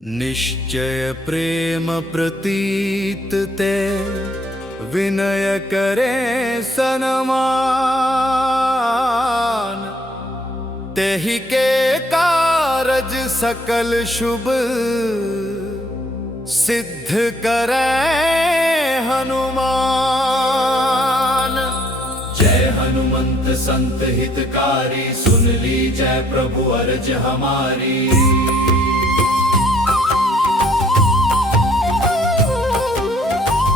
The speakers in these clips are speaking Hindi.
निश्चय प्रेम प्रतीत ते विनय करे सनमान। तेहि के कारज सकल शुभ सिद्ध करे हनुमान। जय हनुमंत संत हितकारी, सुन ली जय प्रभु अर्ज हमारी।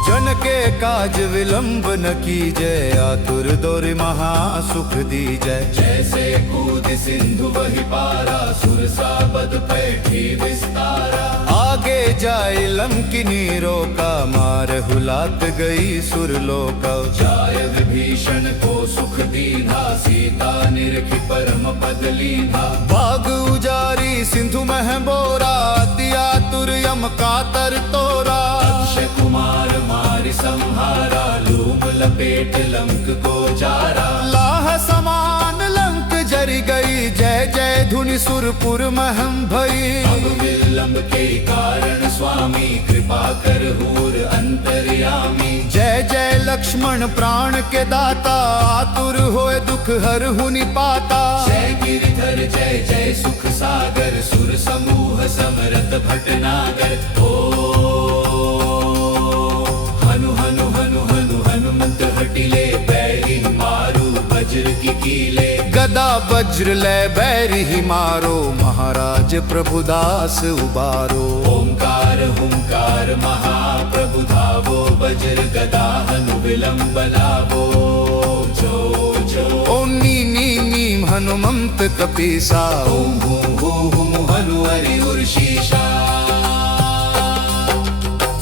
जन के काज विलंब न कीजय, आतुर दोर महा सुख दीजय। जैसे कूद सिंधु वही पारा, सुरसा बद पैठी विस्तारा। आगे जाय लंकिनी रोका, मार हुलात गई सुरलोका। जाय विभीषण को सुख दीना, सीता निरखी परम पद लीना। बाग उजारी सिंधु मह बोरा, अति आतुर यम कातर तोरा। अक्षय कुमार मारि संहारा, लूम लपेट लंक को जारा। लाह समान लंक जरि गई, जय जय धुनि सुरपुर महम भई। अब विलंब के कारण स्वामी, कृपा कर हूर अंतर्यामी। जय जय लक्ष्मण प्राण के दाता, आतुर होए दुख हरहु निपाता। जय गिरिधर जय जय सुख सागर, सुर समूह समरथ भटनागर। ओ हनु हनु हनु हनु हनुमंत हटिले, बैरी मारू वज्र की कीले। गदा वज्र लय बैरी ही मारो, महाराज प्रभुदास उबारो। ओंकार हुंकार महाप्रभु धावो, वज्र गदा हनु विलंब लावो। जो जो ओम नी नी नीम हनुमंत कपीसा। ओम हूं हूं हूं हनु हरि उर्शीषा।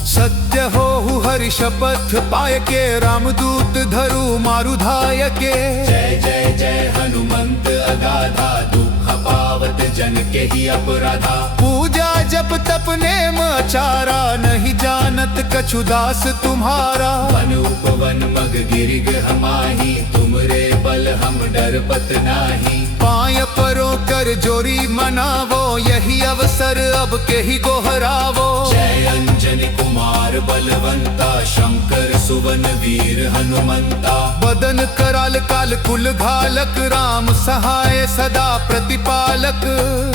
सत्य हो हरि शपथ पाय के, रामदूत धरु मारु धाय के। जय जय जय हनुमंत अगाधा, दुख पावत जन के ही अपराधा। पूजा जप तप नेम आचारा, नहीं जानत कछु दास तुम्हारा। वन उपवन मग गिरि गहमाही, तुमरे बल हम डरपत नाही। पाय परो कर जोरी मनावो, यही अवसर अब के ही गोहरावो। जय अंजनी कुमार बलवंता, शंकर सुवन वीर हनुमंता। बदन कराल काल कुल घालक, राम सहाय सदा प्रतिपालक।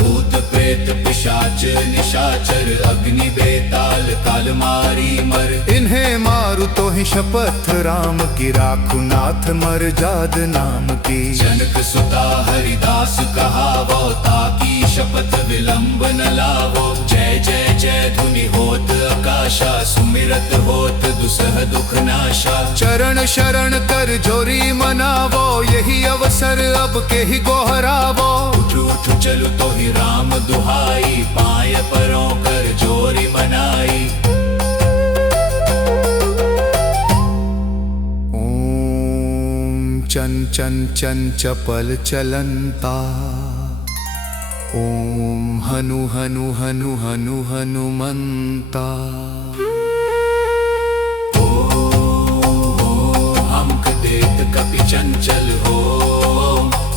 भूत प्रेत पिशाच निशाचर, अग्नि बेताल काल मारी मर। इन्हें मारु तो ही शपथ राम की, राखु नाथ मर जाद नाम की। जनक सुता हरिदास कहावो, ताकी शपथ विलंब न लावो। जय जय जय धुनि होत आकाशा, सुमिरत होत दुसह दुख नाशा। चरण शरण कर जोरी मनावो, यही अवसर अब के ही गोहरावो। उठ उठ चलु तो ही राम दुहाई, पाय परों कर जोरी मनाई। ओम चन चन चन चपल चलंता, ओम हनु हनु हनु हनु हनुमंता। कपि चंचल हो,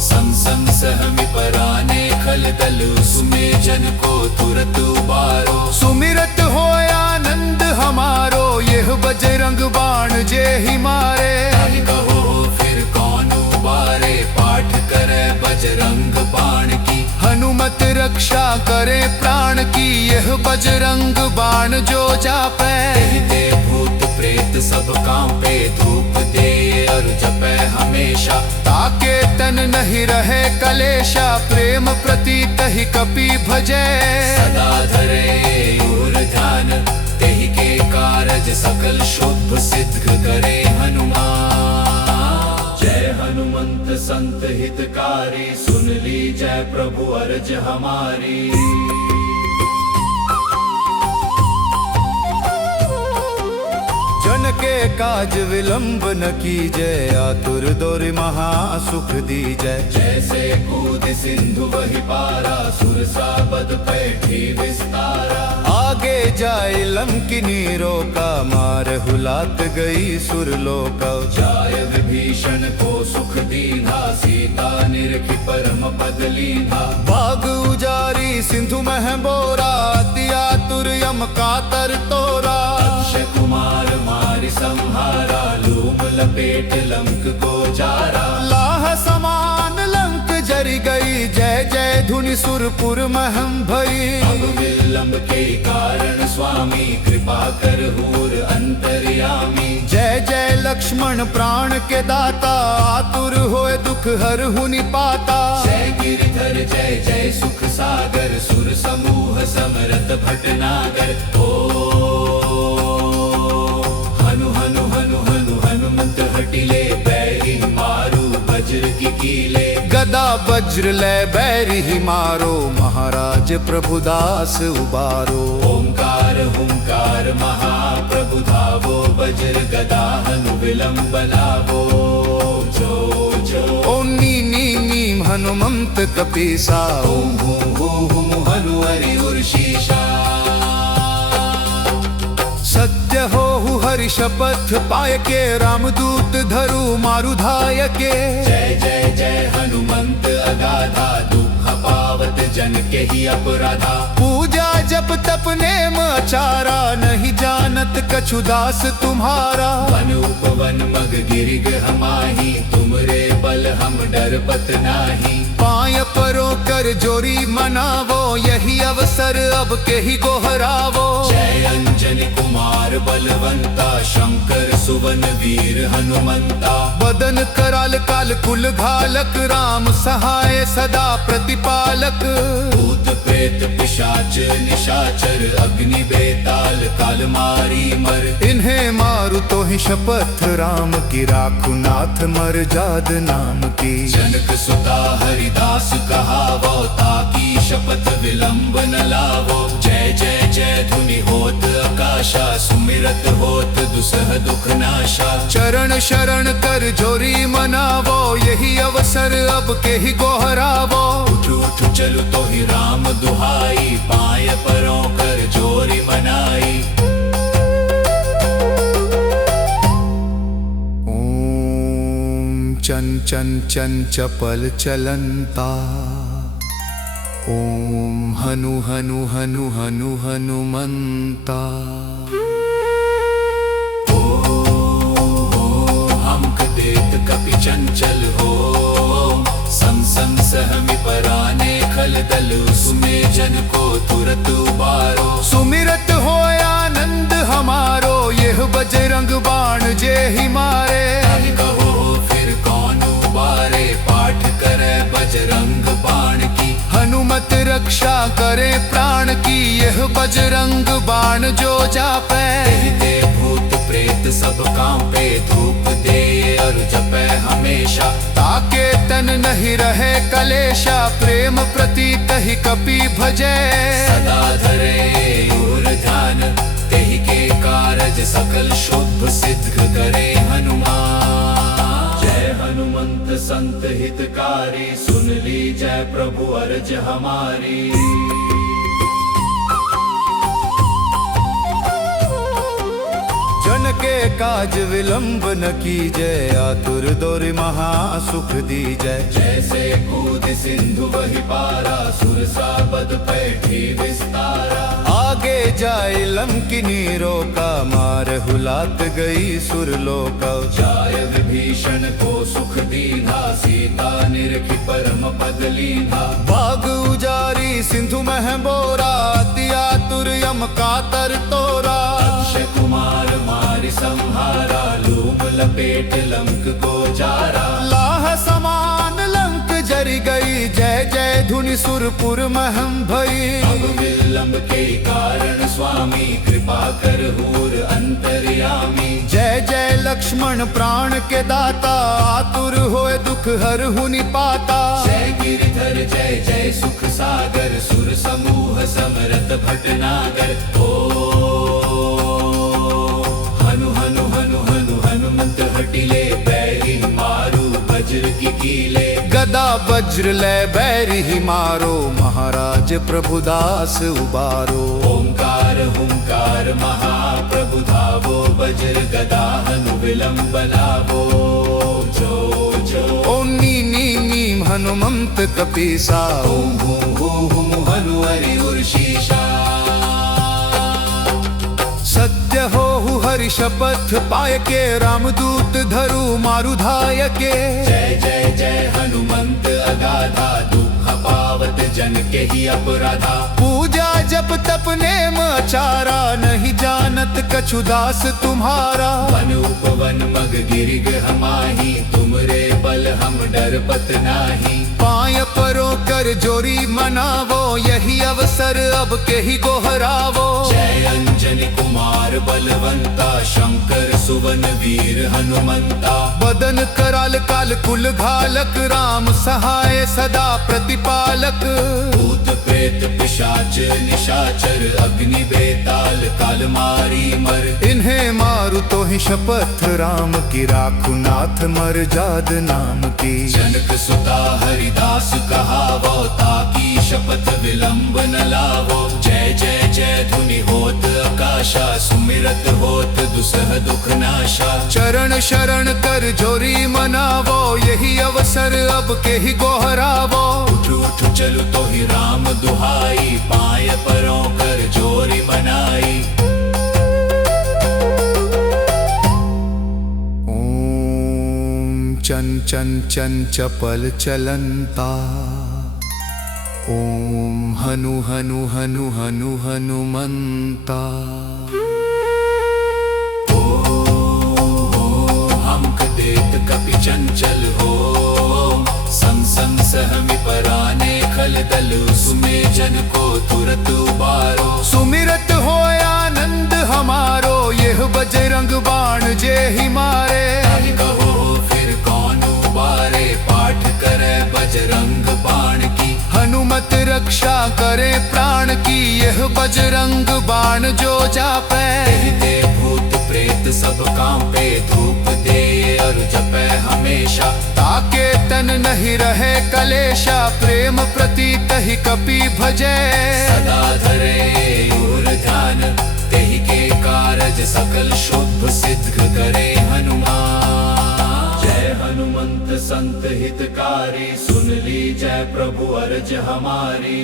सम सम सहमि पराने खल दल। सुमे जन को तुरत उबारो, सुमिरत हो आनंद हमारो। यह बजरंग बाण जे ही मारे, ताहि कहो फिर कौन उबारे। पाठ करे बजरंग बाण की, हनुमत रक्षा करे प्राण की। यह बजरंग बाण जो जापे, ते भूत प्रेत सब कांपे। धूप दे और जपे हमेशा, ताके तन नहीं रहे कलेशा। प्रेम प्रतीत ही कपि भजे, सदा धरे और ध्यान। तेहि के कारज सकल शुभ सिद्ध करे हनुमान। जय हनुमंत संत हितकारी, सुन ली जय प्रभु अर्ज हमारी। जन के काज विलंब न कीजय, आतुर दोर महा सुख दीजय। जैसे कूद सिंधु वही पारा, सुरसा बद पैठी विस्तारा। आगे जाय लंकिनी रोका, मार हुलात गई सुरलोका। जाय विभीषण को सुख दीना, सीता निरखी परम पद लीना। बाग उजारी सिंधु मह बोरा, अति का तर तोरा। अक्षय कुमार मारि संहारा, लूम लपेट लंक को जारा। लाह समान लंक जरी गई, जय जय धुनि सुरपुर महम भई। अब विलंब के कारण स्वामी, कृपा कर हूर अंतर्यामी। जय जय लक्ष्मण प्राण के दाता, आतुर होए दुख हर हुनि पाता। जय गिरधर जय जय सुख सागर, सुर समूह समरथ भटनागर। ओ हनु हनु हनु हनु हनुमंत हटिले, बैरी मारू वज्र की कीले। गदा वज्र लय बैरी ही मारो, महाराज प्रभुदास उबारो। ओंकार हुंकार महाप्रभु धावो, वज्र गदा हनु विलंब लावो। जो जो ओम नी नी नीम हनुमंत कपीसा। ओम हूं हूं हनु हरि उर्शीषा। सत्य हो हरि शपथ पाय के, रामदूत धरु मारु धाय के। जय जय जय हनुमंत अगाधा, दुख पावत जन के ही अपराधा। पूजा जप तप नेम आचारा, नहीं जानत कछु दास तुम्हारा। वन उपवन मग गिरिग हमाही, तुमरे बल हम डरपत नाही। पाय परो कर जोरी मनावो, यही अवसर अब के ही गोहरावो। जय अंजनी कुमार बलवंता, शंकर सुवन वीर हनुमंता। बदन कराल काल कुल घालक, राम सहाय सदा प्रतिपालक। भूत प्रेत पिशाच निशाचर, अग्नि बेताल काल मारी मर। इन्हें मारु तो ही शपथ राम की, राखु नाथ मर जाद नाम की। जनक सुता हरिदास कहावो, ताकी शपथ विलंब न लावो। जय जय जय धुनि होत आकाशा, सुमिरत होत दुसह दुख नाशा। चरण शरण कर जोरी मनावो, यही अवसर अब के ही गोहरावो। उठ उठ चलु तो ही राम दुहाई, पाय परों कर जोरी मनाई। ओम चन चन चन चपल चलंता। ओम हनु हनु हनु हनु हनुमंता। हमक देत कपि चंचल हो, सम सम सहमि पराने खल दल। सुमे जन को तुरत उबारो। सुमिरत हो आनंद हमारो, यह बजरंग बाण जे ही मारे। अब कहो फिर कौन उबारे, पाठ करे बजरंग बाण की। हनुमत रक्षा करे प्राण की, यह बजरंग बाण जो जापे। कहते भूत प्रेत सब कांपे, धूप दे और जपे हमेशा। ताके तन नहीं रहे कलेशा, प्रेम प्रतीत ही कपि भजे। सदा धरे और ध्यान, तेहि के कारज सकल शुभ सिद्ध करे हनुमान। जय हनुमंत संत हितकारी, सुन ली जय प्रभु अर्ज हमारी। जन के काज विलंब न कीजय, आतुर दोरि महा सुख दीजय। जैसे कूद सिंधु वही पारा, सुरसा बद पैठी विस्तारा। आगे जाए लंकिनी रोका, मार हुलात गई सुरलोका। जाय विभीषण को सुख दीना, सीता निरखी परम पद लीना। बाग उजारी सिंधु मह बोरा, अति आतुर यम का तर तोरा। अक्षय कुमार मारि संहारा, लूम लपेट लंक को जारा। लाह समान लंक जरी गई, जय जय धुनि सुरपुर महम भई। अब विलंब के कारण स्वामी, कृपा कर हूर अंतर्यामी। जय जय लक्ष्मण प्राण के दाता, आतुर होए दुख हर हुनि पाता। जय गिरधर जय जय सुख सागर, सुर समूह समरथ भटनागर। ओ हनु हनु हनु हनु हनुमंत हटिले, बैरी मारू वज्र की कीले। गदा वज्र लय बैरी ही मारो, महाराज प्रभुदास उबारो। ओंकार हुंकार महाप्रभु धावो, वज्र गदा हनु विलंब लावो। जो जो ओम नी नी नीम हनुमंत कपीसा। ओम हूं हूं हनु हरि उर्शीषा। सत्य हो हरि शपथ पाय के रामदूत धरु मारु धाय के। जय जय जय हनुमंत अगाधा दुख पावत जन के ही अपराधा। पूजा जप तप नेम आचारा नहीं जानत कछु दास तुम्हारा। वन उपवन मग गिरिग हमाही तुमरे बल हम डरपत नाही। पाय परो कर जोरी मनावो यही अवसर अब के ही गोहरावो। जय अंजनी कुमार बलवंता शंकर सुवन वीर हनुमंता। बदन कराल काल कुल घालक राम सहाय सदा प्रतिपालक। भूत प्रेत पिशाच निशाचर अग्नि बेताल काल मारी मर। इन्हें मारु तो ही शपथ राम की राखु नाथ मर जाद नाम की। जनक सुता हरिदास कहावो ताकी शपथ विलंब न लावो। जय जय जय धुनि होत आकाशा सुमिरत होत दुसह दुख नाशा। चरण शरण कर जोरी मनावो यही अवसर अब के ही गोहरावो। उठ उठ चलु तो ही राम दुहाई पाय परों कर जोरी मनाई। ओम चन चन चन चपल चलंता। ओम हनु हनु हनु हनु हनुमंता। हमक देत कपि चंचल हो संग संग सहमि पराने खल दल। सुमे जन को तुरत उबारो। सुमिरत हो आनंद हमारो यह बजरंग बाण जे ही मारे। ताहि कहो फिर कौन उबारे पाठ करे बजरंग बाण की। हनुमत रक्षा करे प्राण की यह बजरंग बाण जो जापे। ते भूत प्रेत सब कांपे धूप दे और जपे हमेशा। ताके तन नहीं रहे कलेशा प्रेम प्रतीत ही कपि भजे। सदा धरे और ध्यान तेहि के कारज सकल शुभ सिद्ध करे हनुमान। जय हनुमंत संत हितकारी सुन ली जय प्रभु अर्ज हमारी।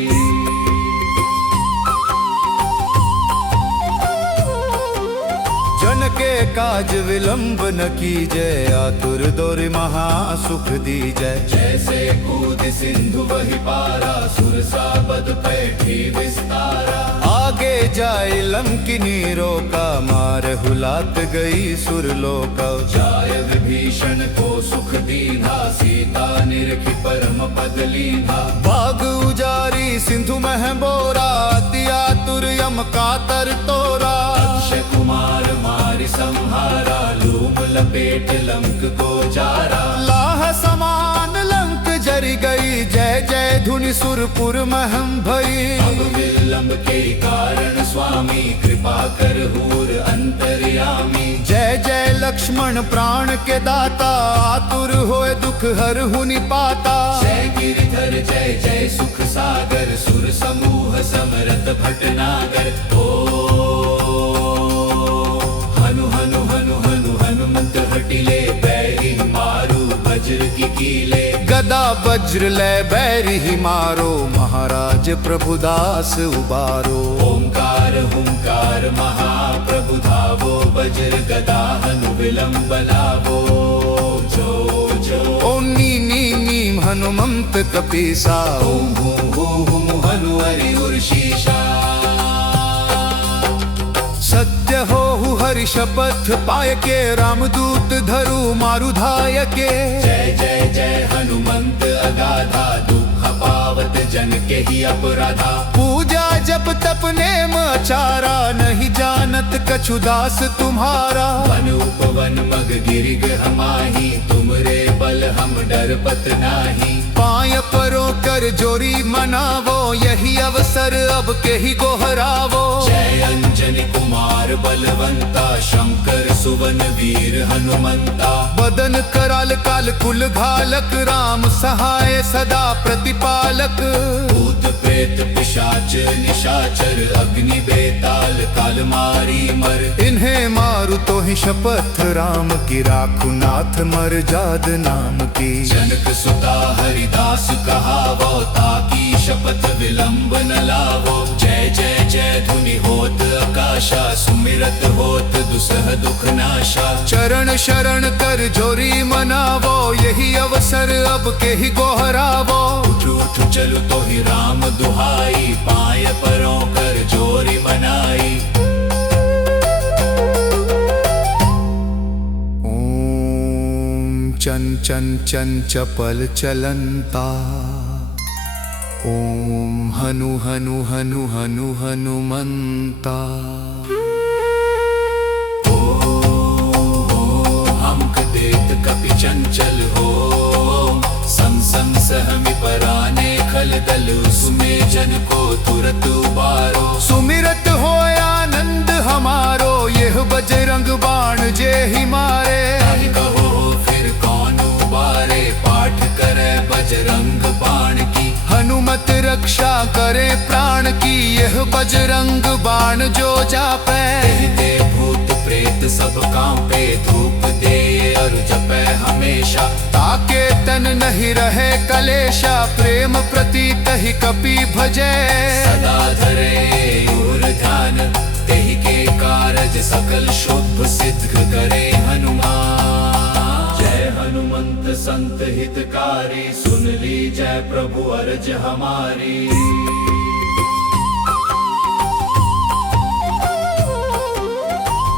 जन के काज विलंब न कीजय आतुर दोरि महा सुख दीजय। जैसे कूद सिंधु वही पारा सुरसा बद पैठी विस्तारा। आगे जाए लंकिनी रोका मार हुलात गई सुरलोका। जाय विभीषण को सुख दीना सीता निरखी परम पद लीना। बाग उजारी सिंधु मह बोरा अति आतुर यम कातर तोरा। अक्षय कुमार मारि संहारा लूम लपेट लंक को जारा। लाह समान लंक जरी गई जय जय धुनि सुरपुर महम भई। अब विलंब के कारण स्वामी कृपा कर हूर अंतर्यामी। जय जय लक्ष्मण प्राण के दाता आतुर होए दुख हर हुनि पाता। जय गिरिधर जय जय सुख सागर सुर समूह समरत भटनागर। ओ हनु हनु हनु हनु हनुमंत हटिले बैरी मारू वज्र की कीले। गदा वज्र ले बैरी ही मारो महाराज प्रभुदास उबारो। ओंकार हुंकार महाप्रभु धावो वज्र गदा हनु विलंब लावो। जो जो ओम नी नी नीम हनुमंत कपीसा। ओम हूं हूं हनु हरि उर्शीषा। सत्य हो हरि शपथ पाय के रामदूत धरु मारु धाय के। जय जय जय हनुमंत अगाधा दुख पावत जन के ही अपराधा। पूजा जप तप नेम आचारा नहीं जानत कछु दास तुम्हारा। वन उपवन मग गिरिग हमाही तुमरे बल हम डरपत नाही। पाय परो कर जोरी मनावो यही अवसर अब के ही गोहरावो। जय अंजनी कुमार बलवंता शंकर सुवन वीर हनुमंता। बदन कराल काल कुल घालक राम सहाय सदा प्रतिपालक। भूत प्रेत पिशाच निशाचर अग्नि बेताल काल मारी मर। इन्हें मारु तो ही शपथ राम की राखु नाथ मर जाद नाम की। जनक सुता हरिदास कहावो ताकी शपथ विलंब न लावो। जय जय जय धुनि होत आकाशा सुमिरत सुमिरत होत दुसह दुख नाशा। चरण शरण कर जोरी मनावो, यही अवसर अब के ही गोहरावो। उठ उठ चलु तो ही राम दुहाई, पाय परों कर जोरी मनाई। ओम चन चन चन चपल चलंता, ओम हनु हनु हनु हनु हनुमंता। हमक देत कपि चंचल हो, सम सम सहमि पराने खल दल। सुमे जन को तुरत उबारो, सुमिरत हो आनंद हमारो, यह बजरंग बाण जे ही मारे। ताहि कहो फिर कौन उबारे, पाठ करे बजरंग बाण की। हनुमत रक्षा करे प्राण की, यह बजरंग बाण जो जापे। ते भूत प्रेत सब कांपे, धूप दे और जपे हमेशा। ताके तन नहीं रहे कलेशा, प्रेम प्रतीत ही कपि भजे। सदा धरे और ध्यान, तेहि के कारज सकल शुभ सिद्ध करे हनुमान। जय हनुमंत संत हितकारी, सुन ली जय प्रभु अर्ज हमारी।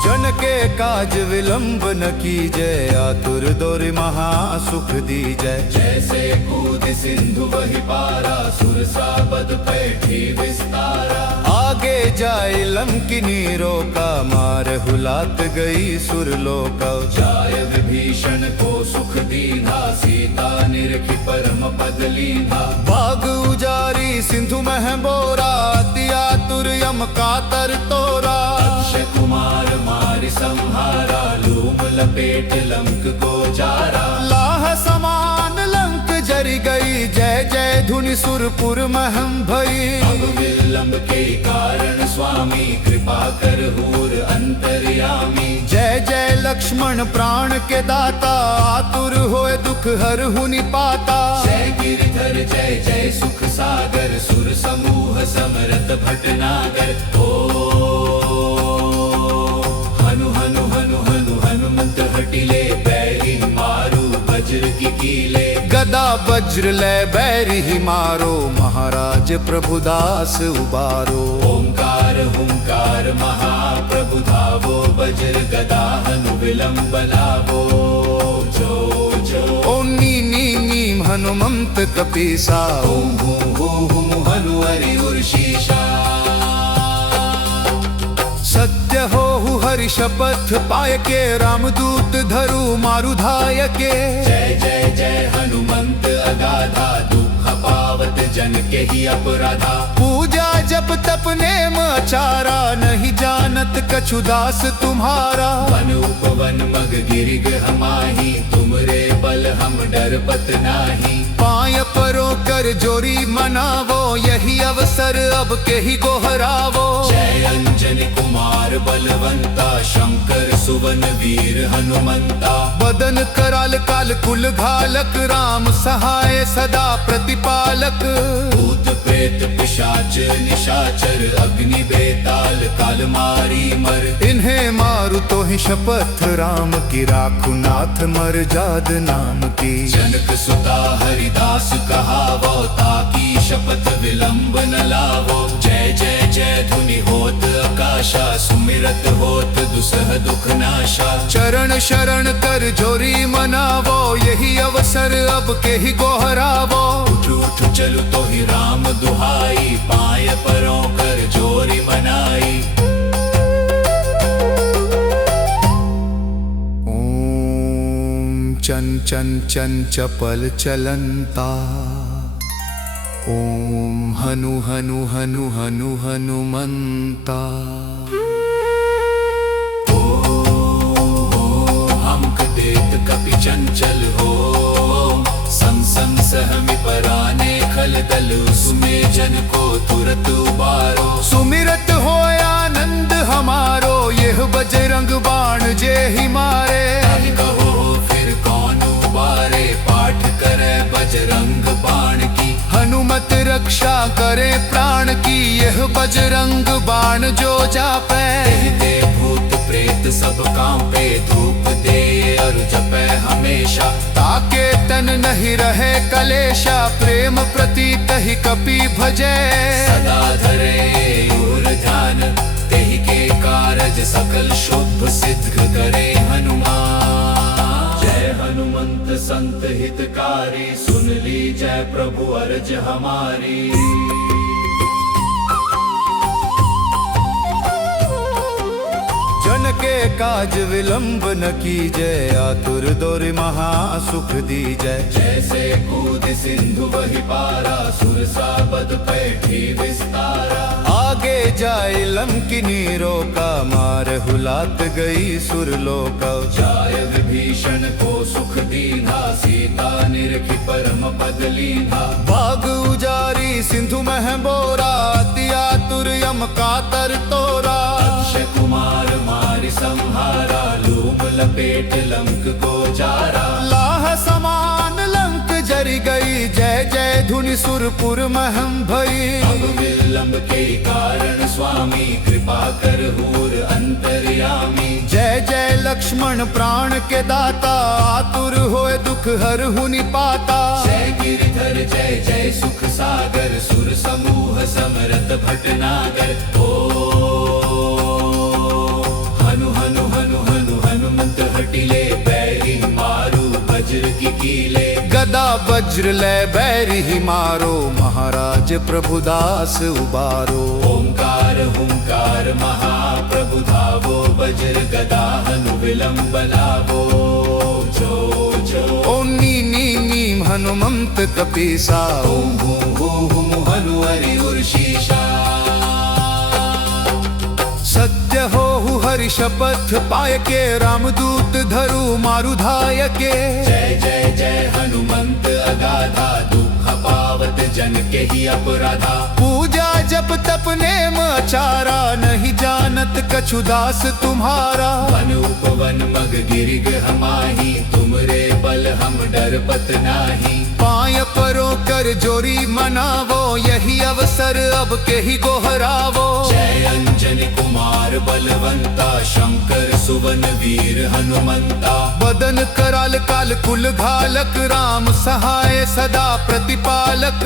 जन के काज विलंब न कीजय, आतुर दोरि महा सुख दीजय। जैसे कूद सिंधु वही पारा, सुरसा बद पैठी विस्तारा। आगे जाए लंकिनी रोका, मार हुलात गई सुरलोका। जाय विभीषण को सुख दीना, सीता निरखी परम पद लीना। बाग उजारी सिंधु मह बोरा, अति आतुर यम कातर तोरा। अक्षय कुमार मारि संहारा, लूम लपेट लंक को जारा। लाह समान लंक जरी गई, जय जय धुनि सुरपुर महम भई। अब विलंब के कारण स्वामी, कृपा कर हूर अंतर्यामी। जय जय लक्ष्मण प्राण के दाता, आतुर होए दुख हर हुनि पाता। जय गिरधर जय जय सुख सागर, सुर समूह समरत भटनागर। ओ हनु हनु हनु हनु हनुमंत हटिले, बैरी मारू वज्र की कीले। गदा वज्र ले बैरी ही मारो, महाराज प्रभुदास उबारो। ओंकार हुंकार महाप्रभु धावो, वज्र गदा हनु विलंब लावो। जो जो ओम नी नी नीम हनुमंत कपीसा, ओम हूं हूं हूं हनु हरि उर्शीषा। सत्य हो हरि शपथ पाय के, रामदूत धरु मारु धाय के। जय जय जय हनुमंत अगाधा, दुख पावत जन के ही अपराधा। पूजा जप तप नेम आचारा, नहीं जानत कछु दास तुम्हारा। वन उपवन मग गिरिग हमाही, तुमरे बल हम डरपत नाही। पाय परो कर जोरी मनावो, यही अवसर अब के ही गोहरावो। जय अंजनी कुमार बलवंता, शंकर सुवन वीर हनुमंता। बदन कराल काल कुल घालक, राम सहाय सदा प्रतिपालक। भूत प्रेत पिशाच निशाचर, अग्नि बेताल काल मारी मर। इन्हें मारु तो ही शपथ राम की, राखु नाथ मर जाद नाम की। जनक सुता हरिदास कहावो, ताकी शपथ विलंब न लावो। जय जय जय धुनि होत आकाशा, सुमिरत होत दुसह दुख नाशा। चरण शरण कर जोरी मनावो, यही अवसर अब के ही गोहरावो। उठ उठ चलु तो ही राम दुहाई, पाय परों कर जोरी मनाई। ओम चन चन चन चपल चलंता, ओम हनु हनु हनु हनु हनुमंता। हमक देत कपि चंचल हो, सम सम सहमि पराने खल दल। सुमे जन को तुरत उबारो, सुमिरत हो आनंद हमारो, यह बजरंग बाण जे ही मारे। ताहि कहो फिर कौन उबारे, पाठ करे बजरंग बाण की। हनुमत रक्षा करे प्राण की, यह बजरंग बाण जो जापे। ते सब कांपे धूप दे और जपे हमेशा। ताके तन नहीं रहे कलेशा प्रेम प्रतीक ही कपि भजे। सदा धरे और ध्यान तेहि के कारज सकल शुभ सिद्ध करे हनुमान। जय हनुमंत संत हितकारी सुन ली जय प्रभु अर्ज हमारी। जन के काज विलंब न कीजय आतुर दौर महा सुख दीजय। जैसे कूद सिंधु वही पारा सुरसा बद पैठी विस्तारा। आगे जाए लंकिनी रोका मार हुलात गई सुरलोका। जाय विभीषण को सुख दीना सीता निरखी परम पद लीना। बाग उजारी सिंधु मह बोरा अति आतुर यम कातर तोरा। अक्षय कुमार मारि संहारा लूम लपेट लंक को जारा। लाह समान लंक जरी गई जय जय धुनि सुरपुर महम भई। अब विलंब के कारण स्वामी कृपा कर हूर अंतर्यामी। जय जय लक्ष्मण प्राण के दाता आतुर होए दुख हर हुनि पाता। जय गिरिधर जय जय सुख सागर सुर समूह समरत भटनागर। हनु हनु हनु हनु हनुमंत हटिले बैरी मारू वज्र की कीले। गदा वज्र ले बैरी ही मारो महाराज प्रभुदास उबारो। ओंकार हुंकार महाप्रभु धावो वज्र गदा हनु विलंब लावो। जो जो ओम नी नी नीम हनुमंत कपीसा। ओम हूं हूं हनु हरि उर्शीषा। सत्य हो हरि शपथ पाय के रामदूत धरु मारु धाय के। जय जय जय हनुमंत अगाधा दुख पावत जन के ही अपराधा। पूजा जप तप नेम आचारा नहीं जानत कछु दास तुम्हारा। वन उपवन मग गिरिग हमाही तुमरे बल हम डर पत नाही। पाय परो कर जोरी मनावो यही अवसर अब के ही गोहरावो। जय अंजनी कुमार बलवंता शंकर सुवन वीर हनुमंता। बदन कराल काल कुल घालक राम सहाय सदा प्रतिपालक।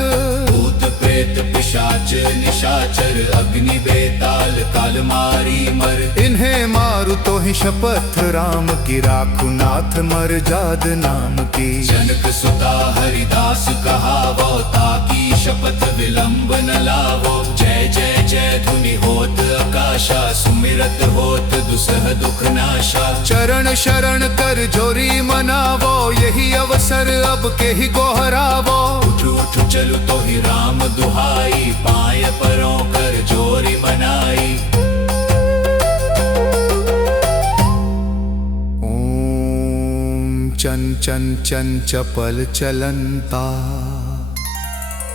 भूत प्रेत पिशाच निशाचर अग्नि बेताल काल मारी मर। इन्हें मारु तो ही शपथ राम की राखु नाथ मर जाद नाम की। जनक सुता हरिदास कहावो ताकी शपथ विलंब न लावो। जय जय जय धुनि होत आकाशा सुमिरत होत दुसह दुख नाशा। चरण शरण कर जोरी मनावो यही अवसर अब के ही गोहरावो। उठ उठ चलु तो ही राम दुहाई पाय परों कर जोरी मनाई। ओम चन चन चन चपल चलंता।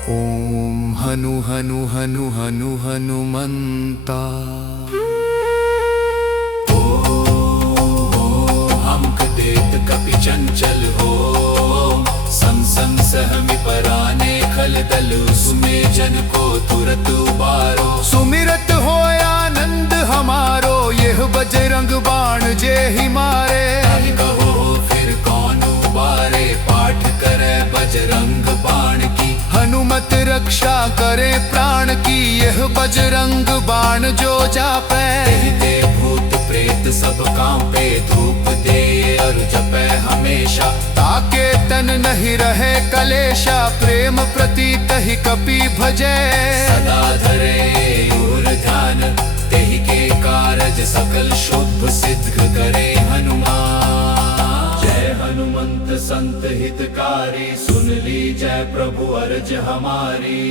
ओम हनु हनु हनु हनु हनुमंता। हमक देत कपि चंचल हो सम सम सहमि पराने खल दल। सुमे जन को तुरत उबारो। सुमिरत हो आनंद हमारो यह बजरंग बाण जे ही मारे। ताहि कहो फिर कौन उबारे पाठ करे बजरंग बाण की। हनुमत रक्षा करे प्राण की यह बजरंग बाण जो जापे। ते भूत प्रेत सब कांपे धूप दे और जपे हमेशा। ताके तन नहीं रहे कलेशा प्रेम प्रतीक ही कपि भजे। सदा धरे और ध्यान तेहि के कारज सकल शुभ सिद्ध करे हनुमान। जय हनुमंत संत हितकारी सुन ली जय प्रभु अर्ज हमारी।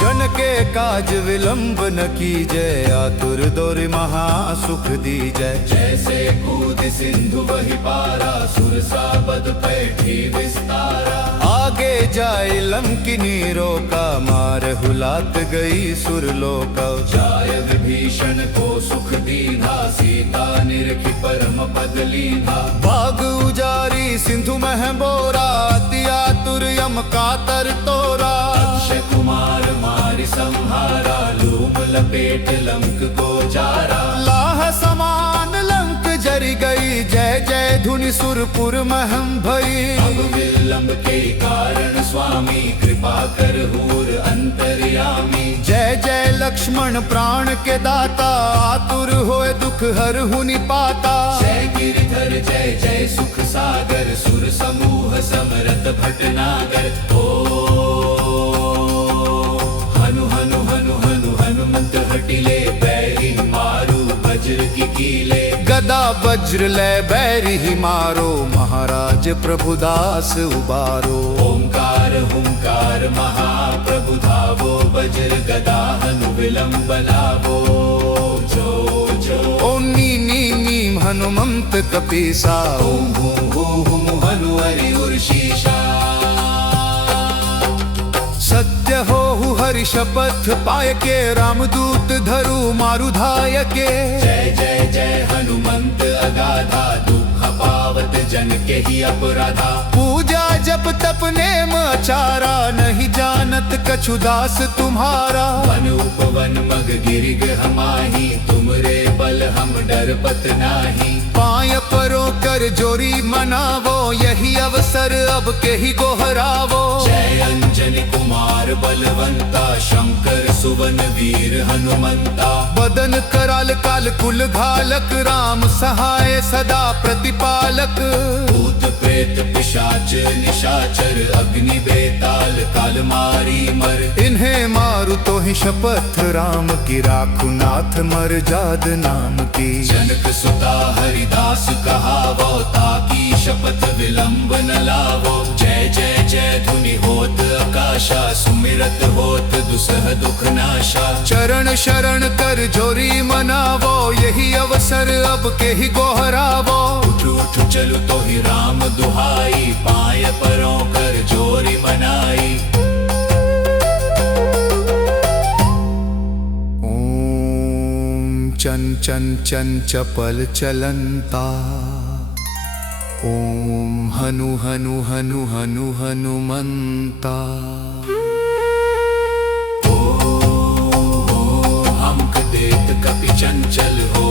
जन के काज विलंब न कीजय आतुर दौर महा सुख दीजय। जैसे कूद सिंधु वही पारा सुरसा बद पैठी विस्तारा। आगे जाए लंकिनी रोका मार हुलात गई सुरलोका। जाय विभीषण को सुख दीना सीता निरखी परम पद लीना। बाग उजारी सिंधु मह बोरा अति आतुर यम कातर तोरा। अक्षय कुमार मारि संहारा लपेट लंक को जारा। लाह समान लंक जरी गई, जय जय धुनि सुरपुर महम भई। अब विलंब के कारण स्वामी कृपा कर हूर अंतर्यामी। जय जय लक्ष्मण प्राण के दाता, आतुर होए दुख हर हुनि पाता। जय गिरिधर जय जय सुख सागर, सुर समूह समरत भटनागर। ओ हनु हनु हनु हनु हनुमंत हटिले, बैरी मारू वज्र की कीले। गदा वज्र ले बैरी ही मारो, महाराज प्रभुदास उबारो। ओंकार हुंकार महाप्रभु धावो, वज्र गदा हनु विलंब लावो। जो जो ओम नी नी नीम हनुमंत कपीसा। ओम हूं हूं हूं हनु हरि उर्शीषा। सत्य हो हरि शपथ पाय के, रामदूत धरु मारु धाय के। जय जय जय हनुमंत अगाधा, दुख पावत जन के ही अपराधा। पूजा जप तप नेम आचारा, नहीं जानत कछु दास तुम्हारा। वन उपवन मग गिरिग हमाही, तुमरे बल हम डर पत नाही। पाय परो कर जोरी मनावो, यही अवसर अब के ही गोहरावो। जय अंजनी कुमार बलवंता, शंकर सुवन वीर हनुमंता। बदन कराल काल कुल घालक, राम सहाय सदा प्रतिपालक। भूत प्रेत पिशाच निशाचर, अग्नि बेताल काल मारी मर। इन्हें मारु तो ही शपथ राम की, राखु नाथ मर जाद नाम की। जनक सुता हरिदास कहावो, ताकी शपथ विलंब न लावो। जय जय जय धुनि होत आकाशा, सुमिरत होत दुसह दुख नाशा। चरण शरण कर जोरी मनावो, यही अवसर अब के ही गोहरावो। उठ उठ चलु तो ही राम दुहाई, पाय परों कर जोरी मनाई। ओम चन चन चन चपल चलंता। ओम हनु हनु हनु हनु हनुमंता। हमक देत कपि चंचल हो,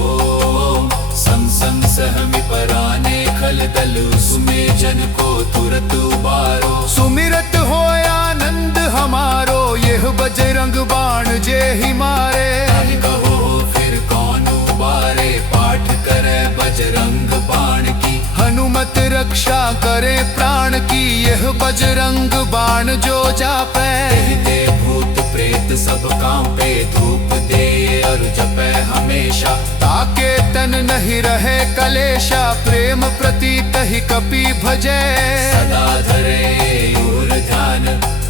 सम सम सहमि पराने खल दल। सुमे जन को तुरत उबारो। सुमिरत हो आनंद हमारो, यह बजरंग बाण जे ही मारे। ताहि कहो फिर कौन उबारे, पाठ करे बजरंग बाण की। हनुमत रक्षा करे प्राण की, यह बजरंग बाण जो जापे। कहते भूत प्रेत सब कांपे, धूप दे और जपे हमेशा। ताके तन नहीं रहे कलेशा, प्रेम प्रतीत ही कपि भजे। सदा धरे और ध्यान,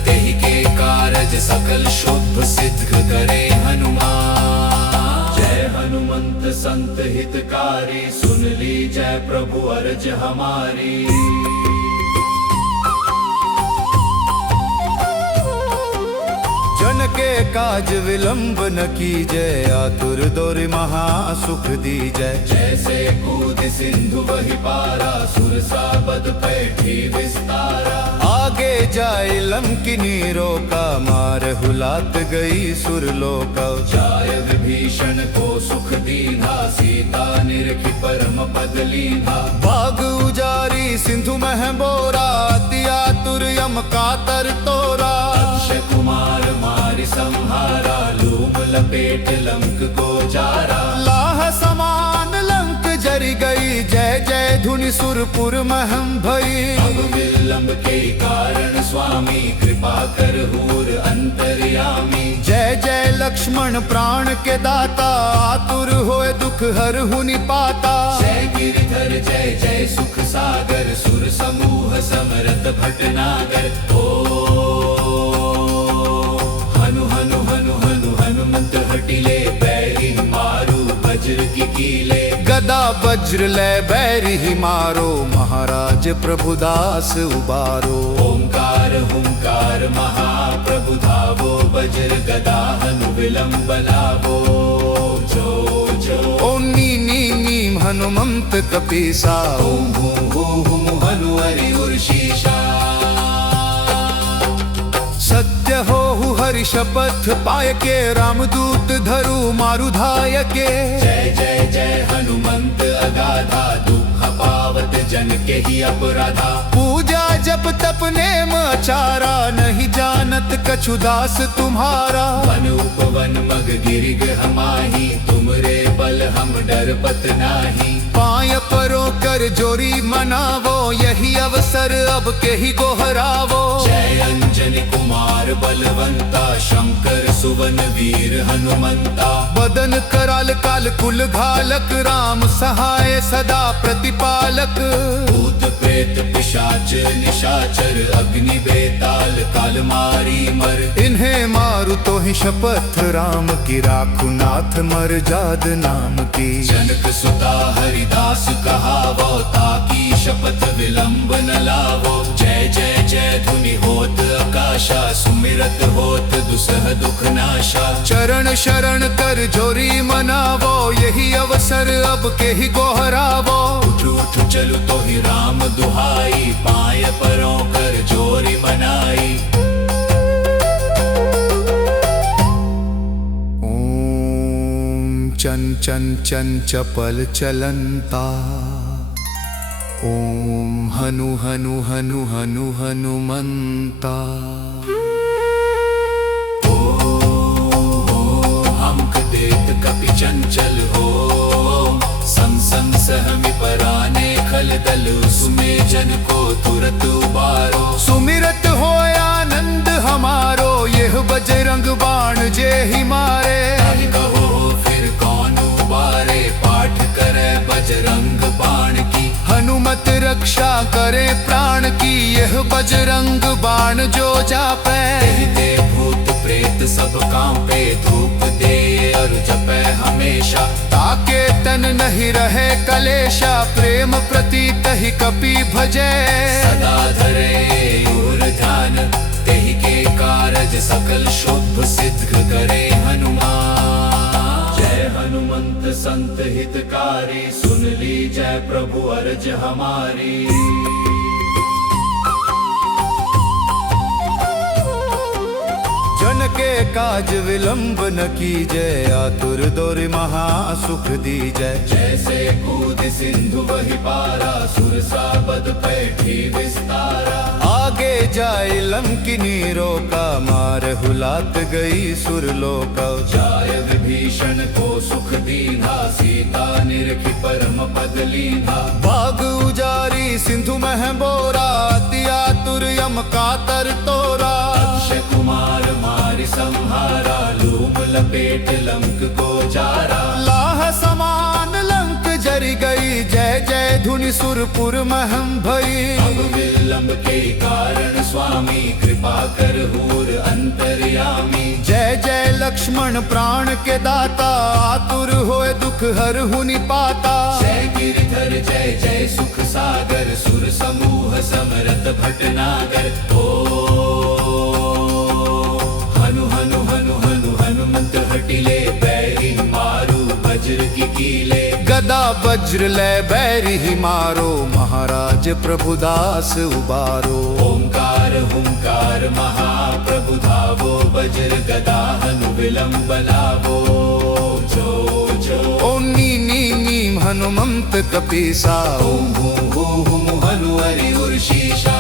तेहि के कारज सकल शुभ सिद्ध करे हनुमान। जय हनुमंत संत हितकारी, सुन ली जय प्रभु अर्ज हमारी। जन के काज विलंब न कीजय, आतुर दोर महा सुख दीजय। जैसे कूद सिंधु वही पारा, सुरसा बद पैठी विस्तारा। आगे जाए लंकिनी रोका, मार हुलात गई सुरलोका। जाय विभीषण को सुख दीना, सीता निरखी परम पद लीना। बाग उजारी सिंधु मह बोरा, अति आतुर यम कातर तोरा। अक्षय कुमार मारि संहारा, लूम लपेट लंक को जारा। लाह समान लंक जरी गई, जय जय धुनि सुरपुर महम भई। अब विलंब के कारण स्वामी कृपा कर हूर अंतर्यामी। जय जय लक्ष्मण प्राण के दाता, आतुर होए दुख हर हुनि पाता। जय गिरिधर जय जय सुख सागर, सुर समूह समरत भटनागर। ओ हनु हनु हनु हनु हनुमंत हटिले, बैरी मारू वज्र की कीले। गदा वज्र ले बैरी ही मारो, महाराज प्रभुदास उबारो। ओंकार हुंकार महाप्रभु धावो, वज्र गदा हनु विलंब लावो। जो जो ओम नी नी नीम हनुमंत कपीसा। ओम हूं हूं हूं हनु हरि उर्शीषा। सत्य हो हरि शपथ पाय के रामदूत धरु मारु धाय के। जय जय जय हनुमंत अगाधा दुख पावत जन के ही अपराधा। पूजा जप तप नेम आचारा नहीं जानत कछु दास तुम्हारा। वन उपवन मग गिरिग हमाही तुमरे बल हम डरपत नाही। पाय परो कर जोरी मनावो यही अवसर अब के ही गोहरावो। जय अंजनी कुमार बलवंता शंकर सुवन वीर हनुमंता। बदन कराल काल कुल घालक राम सहाय सदा प्रतिपालक। भूत प्रेत पिशाच निशाचर अग्नि बेताल काल मारी मर। इन्हें मारु तो ही शपथ राम की राखु नाथ मर जाद नाम की। जनक सुता हरिदास कहावो ताकी शपथ विलंब न लावो। जय जय जय धुनि होत आकाशा सुमिरत होत दुसह दुख नाशा। चरण शरण कर जोरी मनावो यही अवसर अब के ही गोहरावो। उठ उठ चलु तो ही राम दुहाई पाय परों कर जोरी मनाई। ओम चन चन चन चपल चलंता। ओम हनु हनु हनु हनु हनुमंता। हमक देत कपि चंचल हो सम सम सहमि पराने खल दल। सुमे जन को तुरत उबारो। सुमिरत हो आनंद हमारो यह बजरंग बाण जे ही मारे। ताहि कहो फिर कौन उबारे पाठ करे बजरंग बाण की। हनुमत रक्षा करे प्राण की यह बजरंग बाण जो जापे। ते भूत प्रेत सब कांपे धूप दे और जपे हमेशा। ताके तन नहीं रहे कलेशा प्रेम प्रतीत ही कपि भजे। सदा धरे और ध्यान तेहि के कारज सकल शुभ सिद्ध करे हनुमान। जय हनुमंत संत हितकारी सुन ली जय प्रभु अर्ज हमारी। जन के काज विलंब न कीजय आतुर दौर महा सुख दीजय। जैसे कूद सिंधु वही पारा सुरसा बद पैठी विस्तारा। आगे जाए लंकिनी रोका मार हुलात गई सुरलोका। जाय विभीषण को सुख दीना सीता निरखि परम पद लीना। बाग उजारी सिंधु मह बोरा अति आतुर यम कातर तोरा। अक्षय कुमार मारि संहारा लूम लपेट लंक को जारा। लाह समान लंक जरी गई जय जय धुनि सुरपुर महम भई। अब विलंब के कारण स्वामी कृपा कर हूर अंतर्यामी। जय जय लक्ष्मण प्राण के दाता आतुर होए दुख हर हुनि पाता। जय गिरिधर जय जय सुख सागर सुर समूह समरत भटनागर। हनु हनु हनु हनु हनुमंत हटिले बैरी मारू वज्र की कीले। गदा वज्र ले बैरी ही मारो महाराज प्रभुदास उबारो। ओंकार हुंकार महाप्रभु धावो वज्र गदा हनु विलंब लावो। जो जो ओम नी नी नीम हनुमंत कपीसा। ओम हूँ हनु हरि उर्शीषा।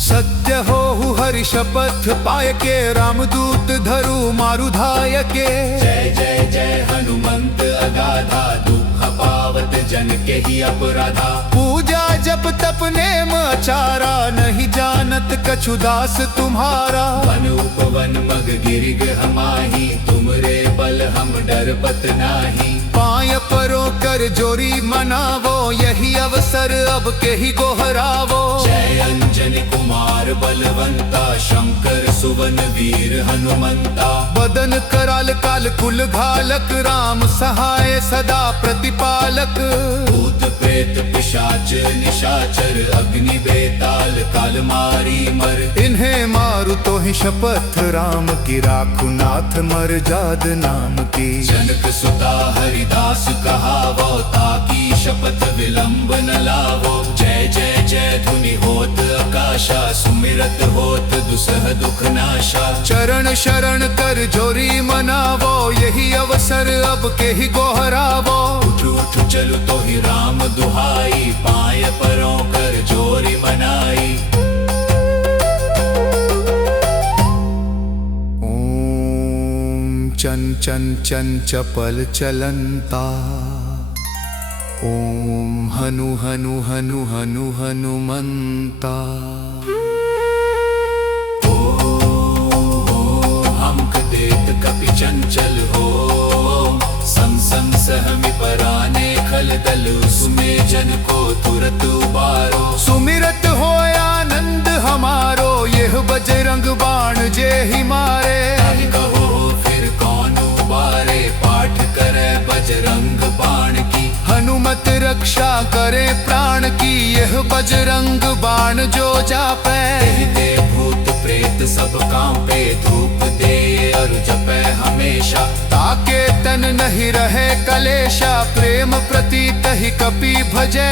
सत्य हो हरि शपथ पाय के रामदूत धरु मारु धाय के। जय जय जय हनुमंत अगाधा दुख पावत जन के ही अपराधा। पूजा जप तप नेम आचारा नहीं जानत कछु दास तुम्हारा। वन उपवन मग गिरिग हमाही तुमरे बल हम डरपत नाही। पाय परो कर जोरी मनावो यही अवसर अब के ही गोहरावो। जय अंजनी कुमार बलवंता शंकर सुवन वीर हनुमंता। बदन कराल काल कुल घालक राम सहाय सदा प्रतिपालक। भूत प्रेत पिशाच निशाचर अग्नि बेताल काल मारी मर। इन्हें मारु तो ही शपथ राम की राखु नाथ मर जाद नाम की। जनक सुता हरिदास कहावो ताकी शपथ विलंब न लावो। जय जय जय धुनि होत आकाशा, सुमिरत होत दुसह दुख नाशा। चरण शरण कर जोरी मनावो, यही अवसर अब के ही गोहरावो। उठ उठ चलु तो ही राम दुहाई, पाय परों कर जोरी मनाई। चन चन चन चपल चलंता, ओम हनु हनु हनु हनु हनुमंता। हमक देत कपि चंचल हो, सम सम सहमि पराने खल दल। सुमे जन को तुरत उबारो, सुमिरत हो आनंद हमारो। यह बजरंग बाण जे ही मारे, कहो फिर कौन उबारे। पाठ करे बजरंग बाण की, हनुमत रक्षा करे प्राण की। यह बजरंग बाण जो जापे, दे भूत प्रेत सब कांपे। धूप दे और जपे हमेशा, ताके तन नहीं रहे कलेशा। प्रेम प्रतीत ही कपि भजे,